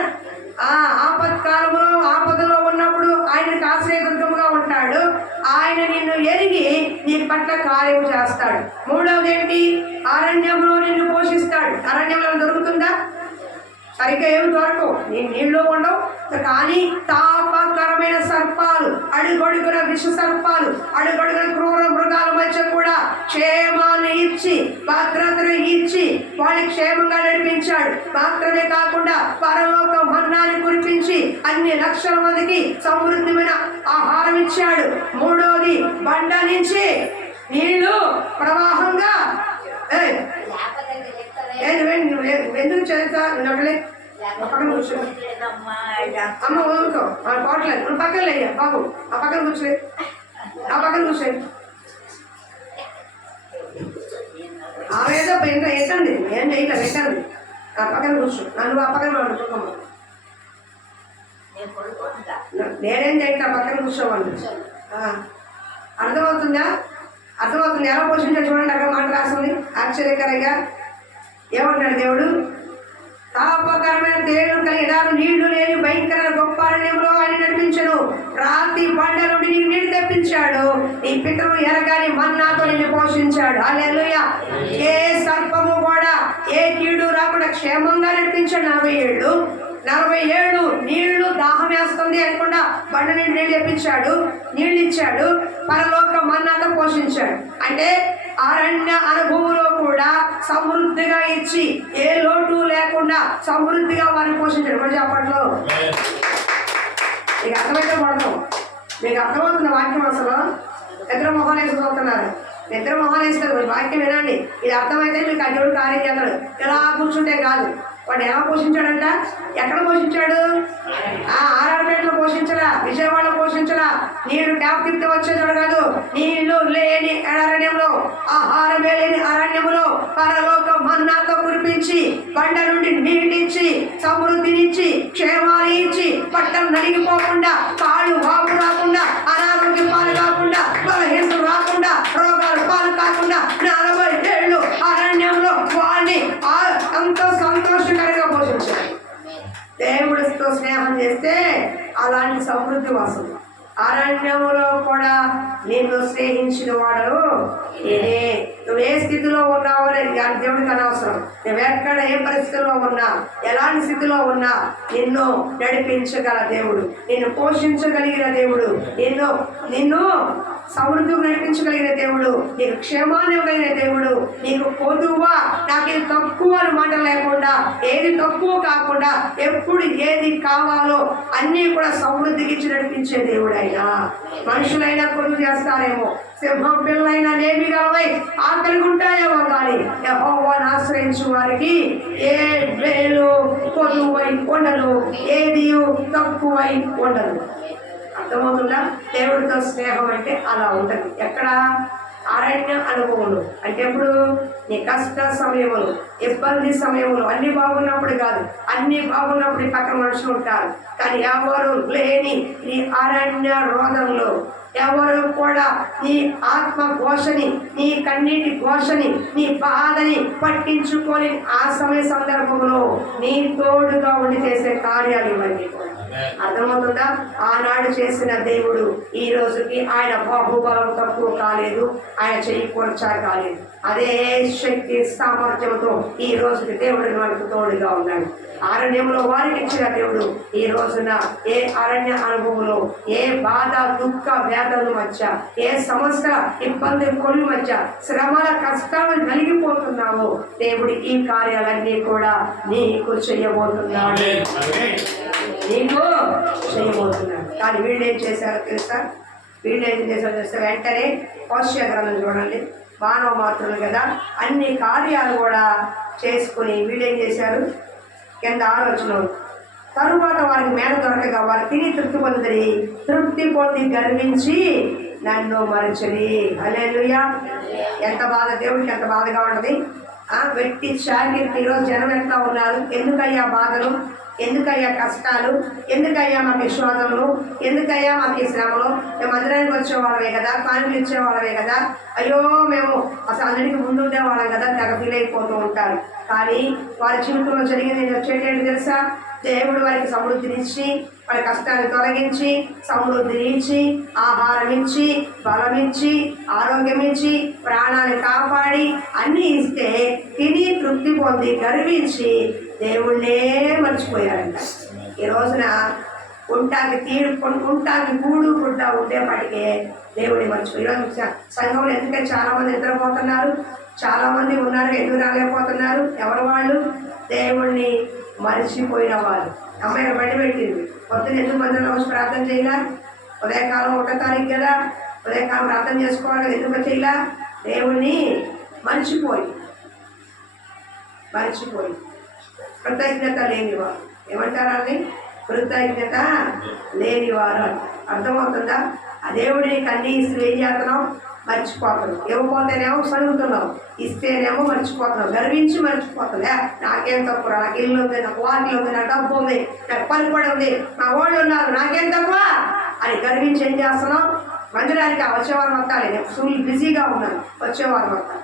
ఆపదలో ఉన్నప్పుడు ఆయనకు ఆశ్రయదుర్గముగా ఉంటాడు. ఆయన నిన్ను ఎరిగి నీ పట్ల కార్యం చేస్తాడు. మూడవది ఏంటి, అరణ్యంలో నిన్ను పోషిస్తాడు. అరణ్యంలో దొరుకుతుందా? సరిగ్గా ఏమి దొరకవు, నేను నీళ్ళు ఉండవు. కానీ తాపకరమైన సర్పాలు, అడుగడుగున విష సర్పాలు, అడుగడుగున క్రూర మృగాల మధ్య కూడా క్షేమాన్ని ఇచ్చి భద్రతను ఇచ్చి వాళ్ళని క్షేమంగా నడిపించాడు. మాత్రమే కాకుండా పరలోక మన్నాన్ని కురిపించి అన్ని లక్షల మందికి సమృద్ధిమైన ఆహారం ఇచ్చాడు. మూడోది, బండ నుంచి నీళ్లు ప్రవాహంగా ఎందుకు చేస్తా పక్కన కూర్చో. అమ్మ ఊరుకో, పోవట్లేదు. నువ్వు పక్కన లేయ్యా బాబు, ఆ పక్కన కూర్చోలే, ఆ పక్కన కూర్చోయి. ఆమె ఏదో ఎట్టండి, ఏం చేయలేదు, పెట్టండి. ఆ పక్కన కూర్చో, నన్ను ఆ పక్కన పడుకోమ్మ. నేనేం చేయట్లా, పక్కన కూర్చోవాలి. అర్థమవుతుందా? అర్థమవుతుంది. ఎలా పోషించాడు చూడండి, అక్కడ మాట రాస్తుంది ఆశ్చర్యకరంగా. ఏమంటాడు దేవుడు, తాపకరమైన తేళ్లు కలిగినారు, నీళ్లు లేని భయంకర గొప్ప అరణ్యంలో ఆయన నడిపించను. రాతి బండ నుండి నీకు నీళ్లు తెప్పించాడు. నీ పితరులు ఎరగాని మన్నాతో నిన్ను పోషించాడు. హల్లెలూయా. ఏ సర్పము కూడా ఏ కీడు రాకుండా క్షేమంగా నడిపించాడు. 40 ఏళ్ళు నీళ్లు దాహం వేస్తుంది అనకుండా బండ నుండి నీళ్ళు తెప్పించాడు, నీళ్ళు ఇచ్చాడు, పరలోక మన్నాతో పోషించాడు. అంటే అరణ్య అనుభవంలో కూడా సమృద్ధిగా ఇచ్చి ఏ లోటు లేకుండా సమృద్ధిగా వారిని పోషించాడు. కొంచెం అప్పట్లో మీకు అర్థమైతే పడతాం. మీకు అర్థమవుతున్న వాక్యం అసలు నిద్ర మొహాలు వేసుకుపోతున్నారు. నిద్ర మొహాలు వేస్తారు. వాక్యం వినండి, ఇది అర్థమైతే మీకు అడ్డు కార్యం చేస్తాడు. ఎలా కూర్చుంటే కాదు. వాడు ఎలా పోషించాడంట, ఎక్కడ పోషించాడు? ఆరాడపేటలో పోషించరా, విజయవాడలో పోషించరా. నీళ్ళు ట్యాప్ తిప్పితే వచ్చేదాడు కాదు. నీళ్లు లేని అరణ్యంలో, ఆహారం లేని అరణ్యములో పరలోక మన్నాతో కురిపించి బండ నుండి నీళ్ళిచ్చి సమృద్ధినిచ్చి క్షేమాన్ని ఇచ్చి పట్టం నలిగిపోకుండా, కాళ్ళు వాపు రాకుండా, అనారోగ్యం పాలు కాకుండా, బలహీనతలు రాకుండా, రోగాలు పాలు కాకుండా 40 ఏళ్ళు అరణ్యంలో వాడిని ఎంతో సంతోషకరంగా పోషించాడు. దేవుడితో స్నేహం చేస్తే అలాంటి సమృద్ధి వస్తుంది. అరణ్యములో కూడా నిన్ను స్నేహించిన వాడు నేనే. నువ్వు ఏ స్థితిలో ఉన్నావు అనేది దేవుడికి అనవసరం. నువ్వు ఎక్కడ ఏ పరిస్థితిలో ఉన్నా, ఎలాంటి స్థితిలో ఉన్నా నిన్ను నడిపించగల దేవుడు, నిన్ను పోషించగలిగిన దేవుడు, నిన్ను సమృద్ధికి నడిపించగలిగిన దేవుడు, నీకు క్షేమాన్ని ఇవ్వగలిగిన దేవుడు, నీకు పొదువా నాకు ఇది తక్కువ అని మాట లేకుండా, ఏది తక్కువ కాకుండా ఎప్పుడు ఏది కావాలో అన్నీ కూడా సమృద్ధికి ఇచ్చి నడిపించే దేవుడు. అయినా మనుషులైనా కొనుగోలు చేస్తారేమో, సింహం పిల్లలైనా లేమి గలవై ఆకలి ఉంటాయేమో, కానీ యెహోవాను ఆశ్రయించు వారికి ఏ మేలు పొదువై ఉండదు, ఏది తక్కువై ఉండదు. అర్థమవుతుందా? దేవుడితో స్నేహం అంటే అలా ఉంటుంది. ఎక్కడ? అరణ్య అనుభవములు. అంటే ఎప్పుడు? నీ కష్ట సమయములు, ఇబ్బంది సమయములు. అన్ని బాగున్నప్పుడు కాదు, అన్ని బాగున్నప్పుడు పక్కన మనుషులు ఉంటారు. కానీ ఎవరు లేని నీ అరణ్య రోధంలో, ఎవరు కూడా నీ ఆత్మ ఘోషని, నీ కన్నీటి ఘోషని, నీ బాధని పట్టించుకొని ఆ సమయ సందర్భంలో నీ తోడుగా ఉండి చేసే కార్యాలు ఇవన్నీ కూడా అర్థమవుతుందా? ఆనాడు చేసిన దేవుడు ఈ రోజుకి ఆయన బాహుబలం తక్కువ కాలేదు, ఆయన చెయ్యి కొరచా కాలేదు. అదే శక్తి సామర్థ్యంతో ఈ రోజుకి దేవుడు మనకు తోడుగా ఉన్నాడు. అరణ్యంలో వారికి ఇచ్చిన దేవుడు ఈ రోజున ఏ అరణ్య అనుభవంలో, ఏ బాధ దుఃఖ వేదన మధ్య, ఏ సమస్య ఇబ్బంది కొలు మధ్య, శ్రమల కష్టాలు కలిగిపోతున్నావో దేవుడు ఈ కార్యాలన్నీ కూడా నీకు చేయబోతున్నాడు, నీకు చేయబోతున్నాడు. కానీ వీళ్ళు ఏం చేశారో తెలుసా? వీళ్ళు ఏం చేశారో తెలుసా? వెంటనే హోషేయ గ్రంథం చూడండి. మానవ మాత్రులు కదా, అన్ని కార్యాలు కూడా చేసుకుని వీళ్ళు ఏం చేశారు? కింద ఆలోచన తరువాత వారికి మేర దొరకగా వారు తిని తృప్తి పొందిరి, తృప్తి పొంది గర్వించి నన్ను మరచరి. హల్లెలూయా! ఎంత బాధ, దేవుడికి ఎంత బాధగా ఉన్నది. వెట్టి చాకిరికి ఈరోజు జనం ఎట్లా ఉన్నారు? ఎందుకయ్యా బాధలు, ఎందుకయ్యా కష్టాలు, ఎందుకయ్యా మాకు శోధనలు, ఎందుకయ్యా మాకు ఈ శ్రమలు? మేము మందిరానికి వచ్చేవాళ్ళమే కదా, కానుకలు ఇచ్చేవాళ్ళమే కదా, అయ్యో మేము అసలు అందరికీ ముందు ఉండేవాళ్ళం కదా, తెగ ఫీల్ అయిపోతూ ఉంటారు. కానీ వారి జీవితంలో జరిగింది వచ్చేటేంటి తెలుసా? దేవుడు వారికి సమృద్ధినిచ్చి, వారి కష్టాన్ని తొలగించి, సమృద్ధిని ఇచ్చి, ఆహారం ఇచ్చి, బలం ఇచ్చి, ఆరోగ్యం ఇచ్చి, ప్రాణాన్ని కాపాడి అన్నీ ఇస్తే తిని తృప్తి పొంది గర్వించి దేవుణ్ణే మర్చిపోయారంట. ఈ రోజున ఉంటాకి గూడు గుడ్డ ఉండేపటికే దేవుడిని మర్చిపోయి ఈరోజు సంఘంలో ఎందుకంటే చాలామంది నిద్రపోతున్నారు, చాలామంది ఉన్నారు, ఎందుకు రాలేకపోతున్నారు? ఎవరు వాళ్ళు? దేవుణ్ణి మర్చిపోయిన వాళ్ళు. అమ్మాయి బండి పెట్టింది, పొద్దున్న ఎందుకు మందిరంలో వచ్చి ప్రార్థన చేయాల? ఉదయకాలం 1వ తారీఖు కదా, ఉదయకాలం ప్రార్థన చేసుకోవాలి, ఎందుకు చేయాల? దేవుణ్ణి మర్చిపోయి కృతజ్ఞత లేనివారు. ఏమంటారని? కృతజ్ఞత లేనివారు. అర్థమవుతుందా? ఆ దేవుడిని కన్నీ ఇస్తే ఏం చేస్తున్నాం? మర్చిపోతున్నాం. ఇవ్వకపోతేనేమో సరుగుతున్నాం, ఇస్తేనేమో మర్చిపోతున్నాం, గర్వించి మర్చిపోతున్నాం. నాకేం తక్కువ, నాకు ఇల్లు ఉంది, నాకు వాకిలు ఉంది, నాకు డబ్బు ఉంది, నాకు పని కూడా ఉంది, నా వాళ్ళు ఉన్నారు, నాకేం తక్కువ అని గర్వించి ఏం చేస్తున్నాం? మందిరానికి వచ్చేవారం వస్తాను, నేను ఫుల్ బిజీగా ఉన్నాను, వచ్చేవారం వస్తాను.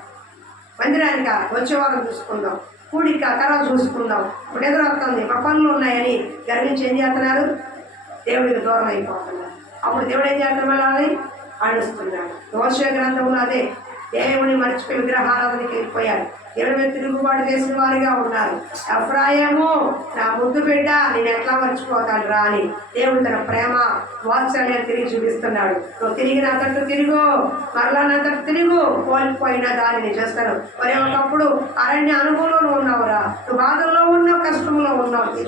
మందిరానికి వచ్చేవారం చూసుకుందాం, కూడిక తర్వాత చూసుకుందాం, ఇప్పుడు ఎదురొస్తుంది, మా పనులు ఉన్నాయని గర్వించి ఏం చేస్తున్నారు? దేవుడికి దూరం అయిపోతున్నారు. అప్పుడు దేవుడు ఏం చేస్తున్నారు? మళ్ళీ అడుస్తున్నాడు. హోషేయ గ్రంథంలో అదే, దేవుని మర్చిపోయి విగ్రహారాధనకి వెళ్ళిపోయారు, దేవుడి మీద తిరుగుబాటు చేసిన వారిగా ఉన్నారు. ఎఫ్రాయిము నా ముద్దు బిడ్డ, నేను ఎట్లా మర్చిపోతాను రా అని దేవుడు తన ప్రేమ వాత్సల్యాన్ని తిరిగి చూపిస్తున్నాడు. నువ్వు తిరిగి నా తట్టు తిరుగు, మరలా నా తట్టు తిరుగు, కోల్పోయిన దానిని చేస్తాను. మరి ఒకప్పుడు అరణ్య అనుభవంలో ఉన్నావురా, నువ్వు బాధల్లో ఉన్నావు, కష్టంలో ఉన్నావు, నీ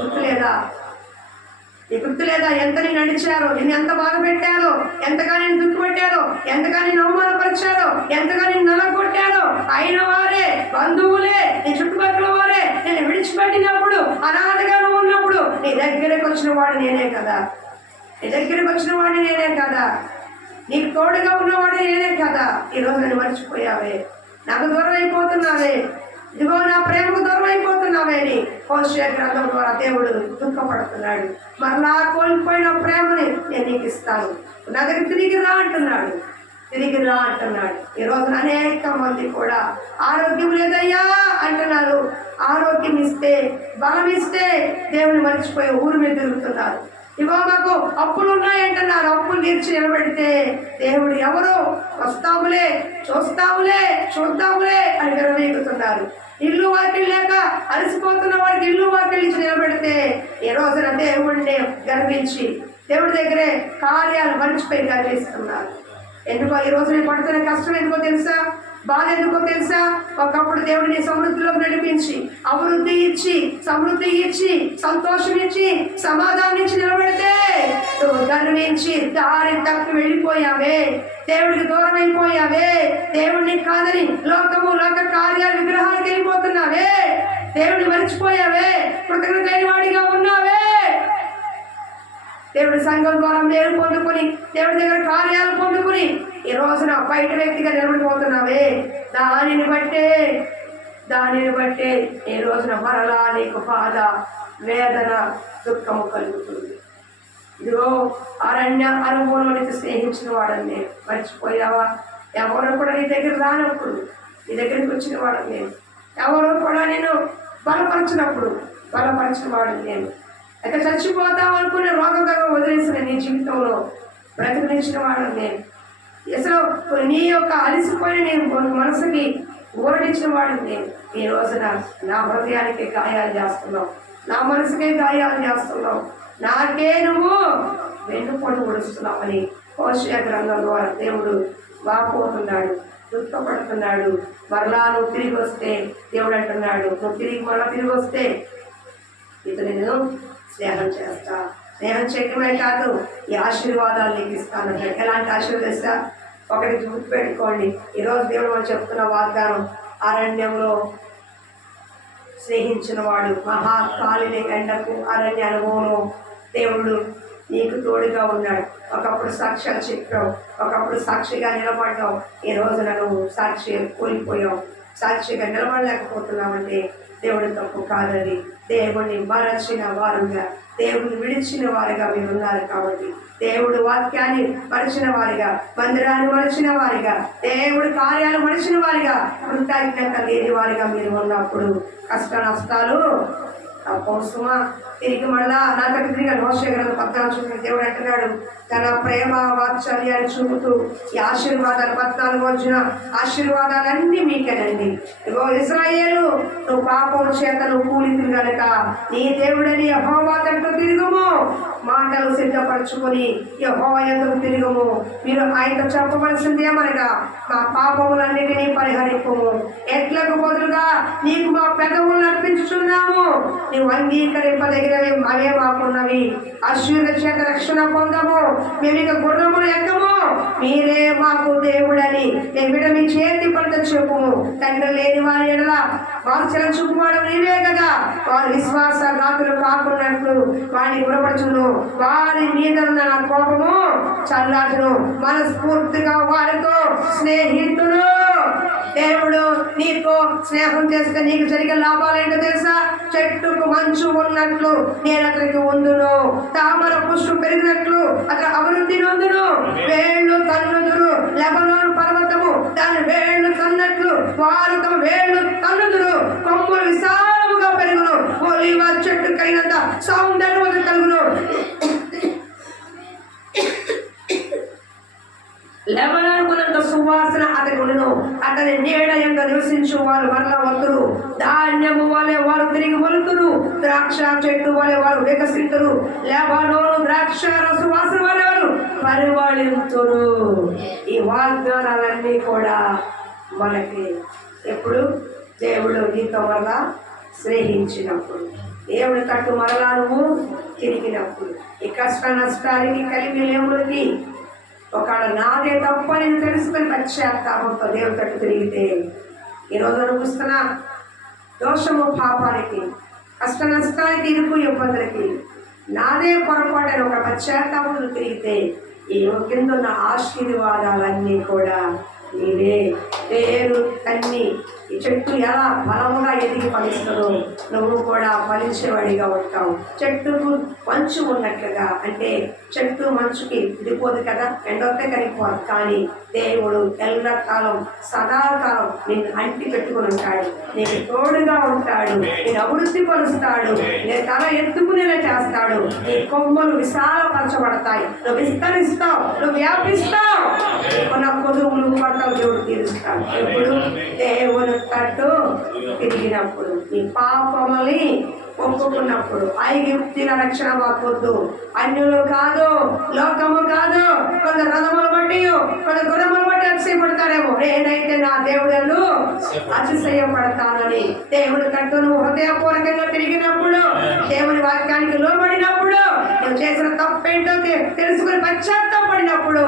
గుర్తు లేదా? ఎంతని నడిచారో, నిన్ను ఎంత బాధ పెట్టారో, ఎంతగా నేను దుఃఖపెట్టారో, ఎంతగా నేను అవమానపరిచారో, ఎంతగా నేను నలగొట్టారో, అయిన వారే, బంధువులే, నీ చుట్టుపక్కల వారే నేను విడిచిపెట్టినప్పుడు, అనాథగా ఉన్నప్పుడు నీ దగ్గరకు వచ్చిన వాడు నేనే కదా, నీకు తోడుగా ఉన్నవాడు నేనే కదా. ఈరోజు నేను మర్చిపోయావే, నాకు దూరం అయిపోతున్నావే, ఇదిగో నా ప్రేమకు దూరం అయిపోతున్నావే అని హోషేయ గ్రంథం ద్వారా దేవుడు దుఃఖపడుతున్నాడు. మరలా కోల్పోయిన ప్రేమని నేను నీకు ఇస్తాను, నా దగ్గర తిరిగి రా అంటున్నాడు. ఈ రోజున అనేక మంది కూడా ఆరోగ్యం లేదయ్యా అంటున్నారు. ఆరోగ్యం ఇస్తే, బలం ఇస్తే దేవుని మర్చిపోయి ఊరు మీద తిరుగుతున్నారు. ఇగో మాకు అప్పులు ఉన్నాయంటున్నారు, అప్పులు తీర్చి నిలబెడితే దేవుడు ఎవరో వస్తాములే, చూద్దాములే అని విరవీగుతున్నారు. ఇల్లు వాకిళ్ళు లేక అలసిపోతున్న వాడికి ఇల్లు వాకిళ్ళు ఇచ్చి నిలబెడితే ఈ రోజున దేవుడిని గర్వించి దేవుడి దగ్గరే కార్యాలు మర్చిపోయి గర్విస్తున్నారు. ఎందుకో ఈ రోజు నేను పడుతున్న కష్టం ఎందుకో తెలుసా? బాధ ఎందుకో తెలుసా? ఒకప్పుడు దేవుడిని సమృద్ధిలోకి నడిపించి, అభివృద్ధి ఇచ్చి, సమృద్ధి ఇచ్చి, సంతోషం ఇచ్చి, సమాధానం ఇచ్చి నిలబెడితే నువ్వు గర్వించి దారి తప్పి వెళ్ళిపోయావే, దేవుడికి దూరం అయిపోయావే, దేవుడిని కాదని లోక కార్యాలు విగ్రహాలకు వెళ్ళిపోతున్నావే, దేవుడిని మర్చిపోయావే, కృతజ్ఞత లేని వాడిగా ఉన్నావే. దేవుడి సంఘం ద్వారా మేలు పొందుకుని, దేవుడి దగ్గర కార్యాలు పొందుకుని ఈ రోజున బయట వ్యక్తిగా నిలబడిపోతున్నావే. దానిని బట్టే ఈ రోజున మరలా నీకు బాధ, వేదన, దుఃఖము కలుగుతుంది. ఇదిగో అరణ్య అనుభవంలోనికి స్నేహించిన వాడని నేను. మర్చిపోయావా? ఎవరు కూడా నీ దగ్గర రానప్పుడు నీ దగ్గరికి వచ్చిన వాడని నేను. ఎవరు కూడా నేను బలపరిచిన వాడని నేను. అయితే చచ్చిపోతావు అనుకునే రోగంగా వదిలేసిన నీ జీవితంలో బ్రతికించిన వాడని నేను. అసలు నీ యొక్క అలసిపోయిన నేను మనసుకి ఓడించిన వాడిని నేను. ఈ రోజున నా హృదయానికి గాయాలు చేస్తున్నావు, నా మనసుకే గాయాలు చేస్తున్నావు, నాకే నువ్వు వెన్నుపోటు పొడుస్తున్నావని హోషేయ గ్రంథం ద్వారా దేవుడు వాపోతున్నాడు, దుఃఖపడుతున్నాడు. మరలా నువ్వు తిరిగి వస్తే దేవుడు అంటున్నాడు, నువ్వు మరలా తిరిగి వస్తే ఇతను నేను స్నేహం చేస్తా. స్నేహం చేయడమే కాదు, ఈ ఆశీర్వాదాలు నీకు ఇస్తాను. ఎలాంటి ఆశీర్వదిస్తా? ఒకటి గుర్తుపెట్టుకోండి. ఈరోజు దేవుడు మనం చెప్తున్న వాగ్దానం, అరణ్యంలో స్నేహించిన వాడు మహాకాలిని ఎండకు అరణ్య అనుభవంలో దేవుడు నీకు తోడుగా ఉన్నాడు. ఒకప్పుడు సాక్ష్యాలు చెప్పావు, ఒకప్పుడు సాక్షిగా నిలబడ్డావు. ఈ రోజున నువ్వు సాక్షి కోల్పోయావు, సాక్షిగా నిలబడలేకపోతున్నావంటే దేవుడి తప్పు కాదని. దేవుడిని మరచిన వారుగా, దేవుడిని విడిచిన వారిగా మీరు ఉన్నారు. కాబట్టి దేవుడు వాక్యాన్ని మరిచిన వారిగా, మందిరాన్ని మరిచిన వారిగా, దేవుడి కార్యాలు మరిచిన వారిగా, కృతజ్ఞత లేని వారిగా మీరు ఉన్నప్పుడు కష్ట నష్టాలు కోసమా తిరిగి మళ్ళా నా దగ్గర తిరిగి హోషేయ గ్రంథం 14 దేవుడు అంటున్నాడు, తన ప్రేమ వాత్సల్యాన్ని చూపుతూ ఈ ఆశీర్వాదాలు 14 వచ్చిన ఆశీర్వాదాలన్నీ మీకేనండి. ఇగో ఇశ్రాయేలు, నువ్వు పాపం చేత నువ్వు కూలింది కనుక నీ దేవుడని యెహోవా తట్టు తిరుగుము, మాటలు సిద్ధపరచుకొని యెహోవా యందుకు తిరుగుము. మీరు ఆయనతో చెప్పవలసింది ఏమనగా, మా పాపములన్నిటినీ పరిహరింపుము, ఎట్లకు బదులుగా నీకు మా పెదవులను అర్పించుచున్నాము, నీవు అంగీకరింపదగినవి అవే మాకున్నవి. అశ్వరుల చేత రక్షణ పొందము, మేము ఇక గుర్రములు ఎక్కము, మీరే మాకు దేవుడని మేము మీ చేతి పంట చెప్పుము. తండ్రి లేని వారి ఎడల వాత్సల్యం చూపువాడు నీవే కదా. వారు విశ్వాసఘాతులు కాకున్నట్లు వారిని గుణపరచును, వారి మీద ఉన్న నా కోపము చల్లారును, మనస్ఫూర్తిగా వారితో స్నేహితుడు. దేవుడు నీకు స్నేహం చేస్తే నీకు జరిగే లాభాలు ఏంటో తెలుసా? చెట్టుకు మంచు ఉన్నట్లు నేను అతనికి ఉందును, తామర పుష్పం పెరిగినట్లు అతను అభివృద్ధి నొందును. వేళ్ళు తన్నుదురు, లెబనోను పర్వతము దాని వేళ్ళు తన్నట్లు వారు తమ వేళ్ళు తన్నుదురు. కొమ్ములు విశాలముగా పెరుగును, ఒలీవ చెట్టు కైనంత సౌందర్యం కలుగును. లెబనోనుకున్నంత సువాసన అతని ఉండును. అతని నీడ యందు నివసించు వారు మరల వంతురు, ధాన్యము వలె వారు తిరిగి వలుతురు, ద్రాక్ష చెట్టు వలె వారు వికసింతురు, లెబనోను ద్రాక్ష సువాసన వలె వారు పరిమళింతురు. ఈ వాగ్దానాలన్నీ కూడా మనకి ఎప్పుడు దేవుడు నీతో వల్ల స్నేహించినప్పుడు, దేవుడి తట్టు మరలా నువ్వు తిరిగినప్పుడు, ఈ కష్ట నష్టానికి కలిగిలేముడికి ఒకవేళ నాదే తప్ప నేను తెలుసుకొని పశ్చాత్తాపంతో దేవుడి తట్టు తిరిగితే ఈరోజు అనుభవిస్తున్న దోషము పాపానికి, కష్ట నష్టానికి, ఇరుకు ఇబ్బందులకి నాదే పొరపాటు ఒక పశ్చాత్తాపంతో తిరిగితే ఈ కింద ఉన్న ఆశీర్వాదాలన్నీ కూడా నీవే. పేరు తన్ని ఈ చెట్టు ఎలా బలముగా ఎదిగి ఫలిస్తుందో నువ్వు కూడా ఫలించేవాడిగా ఉంటావు. చెట్టుకు మంచు ఉన్నట్లుగా, అంటే చెట్టు మంచుకి విడిపోదు కదా, ఎండొస్తే కరిగిపోదు. కానీ దేవుడు ఎల్లకాలం సదాకాలం నిన్ను అంటి పెట్టుకుని ఉంటాడు, నీకు తోడుగా ఉంటాడు, నేను అభివృద్ధి పరుస్తాడు, నేను తల ఎత్తుకునేలా చేస్తాడు, నీ కొమ్మలు విశాలపరచబడతాయి, నువ్వు విస్తరిస్తావు, నువ్వు వ్యాపిస్తావు, కొన్న కొదువులు పడతావు, దేవుడు తీరుస్తాడు. ఎప్పుడు దేవుడు తట్టు తిరిగినప్పుడు, నీ పాపముని ఒప్పుకున్నప్పుడు. ఐగుప్తుల రక్షణ మాకొద్దు, అన్యులు కాదు, లోకము కాదు, కొంత రథములు బట్టి కొంత గుర్రములు బట్టి అతిశయపడతారేమో, నేనైతే నా దేవుడు అతిశయపడతానని. దేవుడి తట్టు నువ్వు హృదయపూర్వకంగా తిరిగినప్పుడు, దేవుని వాక్యానికి లోబడినప్పుడు, నువ్వు చేసిన తప్పేంటో తెలుసుకుని పశ్చాత్తాపడినప్పుడు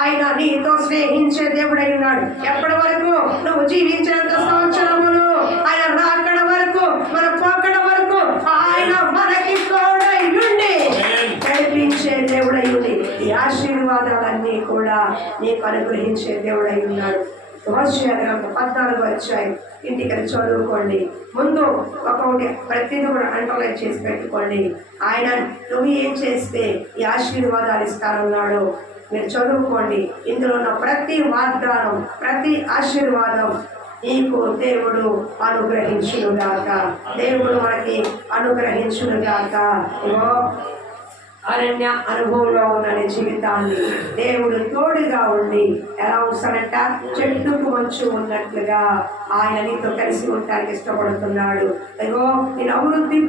ఆయన నీతో స్నేహించే దేవుడై ఉన్నాడు. ఎప్పటి వరకు? నువ్వు జీవించినంత సంవత్సరములు, ఆయన రాకడ వరకు, మన పోకడ వరకు ఆయన మనకి తోడై ఉండి నడిపించే దేవుడై ఉండి ఈ ఆశీర్వాదాలన్నీ కూడా నీకు అనుగ్రహించే దేవుడై ఉన్నాడు. హోషేయ గ్రంథం 14వ అధ్యాయం ఇంటికి వెళ్ళి చదువుకోండి. ముందు ఒకటి ప్రతిదీ కూడా అండర్లైన్ చేసి పెట్టుకోండి. ఆయన నువ్వు ఏం చేస్తే ఈ ఆశీర్వాదాలు ఇస్తానన్నాడు మీరు చదువుకోండి. ఇందులో ఉన్న ప్రతి వాగ్దానం, ప్రతి ఆశీర్వాదం నీకు దేవుడు అనుగ్రహించునుగాక. దేవుడు మనకి అనుగ్రహించునుగాక. ఇగో అరణ్య అనుభవంలో ఉన్న నీ జీవితాన్ని దేవుడు తోడుగా ఉండి ఎలా ఉంచాలంట, చెట్టుకు మంచు ఉన్నట్లుగా ఆయన నీతో కలిసి ఉండటానికి ఇష్టపడుతున్నాడు. అయ్యో నేను అభివృద్ధి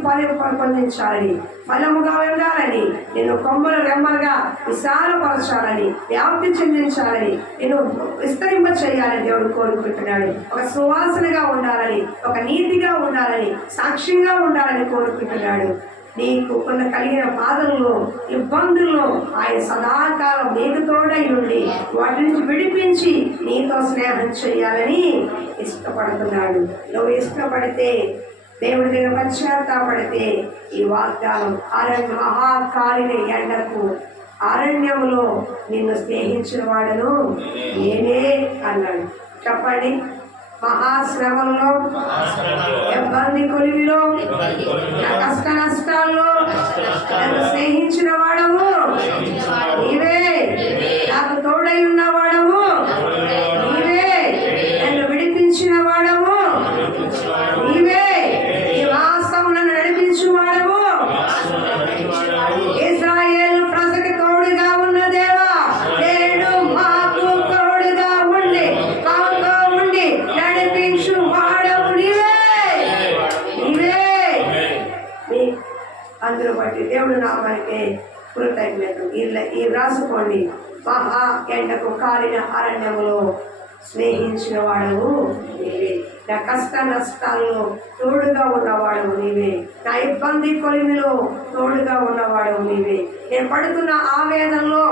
పొందించాలని, ఫలముగా ఉండాలని, నేను కొమ్మలు రెమ్మలుగా విశాలపరచాలని, వ్యాప్తి చెందించాలని, నేను విస్తరింప చేయాలని దేవుడు కోరుకుంటున్నాడు. ఒక సువాసనగా ఉండాలని, ఒక నీతిగా ఉండాలని, సాక్ష్యంగా ఉండాలని కోరుకుంటున్నాడు. నీకు కొన్ని కలిగిన బాధల్లో, ఇబ్బందుల్లో ఆయన సదాకాలం నీకు తోడై ఉండి వాటి నుంచి విడిపించి నీతో స్నేహం చేయాలని ఇష్టపడుతున్నాడు. నువ్వు ఇష్టపడితే, దేవుడి దగ్గర పశ్చాత్తాపడితే ఈ వాగ్దానం మహాకాలిన ఎండకు అరణ్యములో నిన్ను స్నేహించిన వాడను నేనే అన్నాడు. చెప్పండి. మహాశ్రమంలో, ఇబ్బంది కొలివిలో, కష్ట నష్టాల్లో నన్ను స్నేహించిన వాడము నీవే, నాకు తోడై ఉన్న వాడము నీవే, నన్ను విడిపించిన వాడము నీవే, ఈ వాసం నన్ను నడిపించు వాడము ఇశ్రాయేలు ప్రజకి తోడుగా ఉన్న దేవా, నేడు మాకు తోడుగా ఉండి మాతో ఉండి నడిపించు వాడము నీవే నీవే. అందరూ బట్టి దేవుడు నామానికి కృతజ్ఞతలు. ఈ రాసుకోండి. మహా ఎండకు కాలిన అరణ్యములో స్నేహించిన వాడవు నీవే, నా కష్ట నష్టాల్లో తోడుగా ఉన్నవాడవు నీవే, నా ఇబ్బంది కొలిమిలో తోడుగా ఉన్నవాడవు నీవే, నేను పడుతున్న ఆవేదనలో,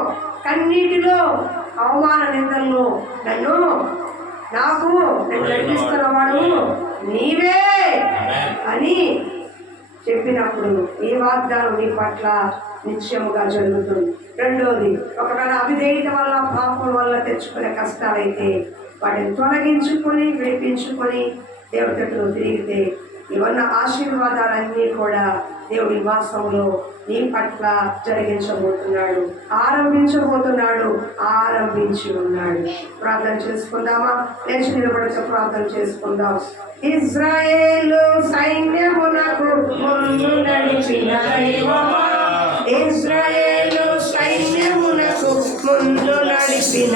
కన్నీటిలో, అవమాన నిందల్లో నన్ను నడిపిస్తున్నవాడు నీవే అని చెప్పినప్పుడు ఈ వాగ్దానం నీ పట్ల నిశ్చయముగా జరుగుతుంది. రెండోది, ఒకవేళ అవిధేయత వల్ల, పాపం వల్ల తెచ్చుకునే కష్టాలైతే వాటిని తొలగించుకొని విడిపించుకొని దేవుడి దగ్గర తిరిగితే ఇవన్న ఆశీర్వాదాలన్నీ కూడా దేవుడి మాసంలో నీ పట్ల జరిగించబోతున్నాడు, ఆరంభించి ఉన్నాడు. ప్రార్థన చేసుకుందామా? లేచి నిలబడితే ప్రార్థన చేసుకుందాం. ఇశ్రాయేలు సైన్యమునకు ముందు నడిచిన ఇశ్రాయేలు సైన్యమునకు ముందు నడిపిన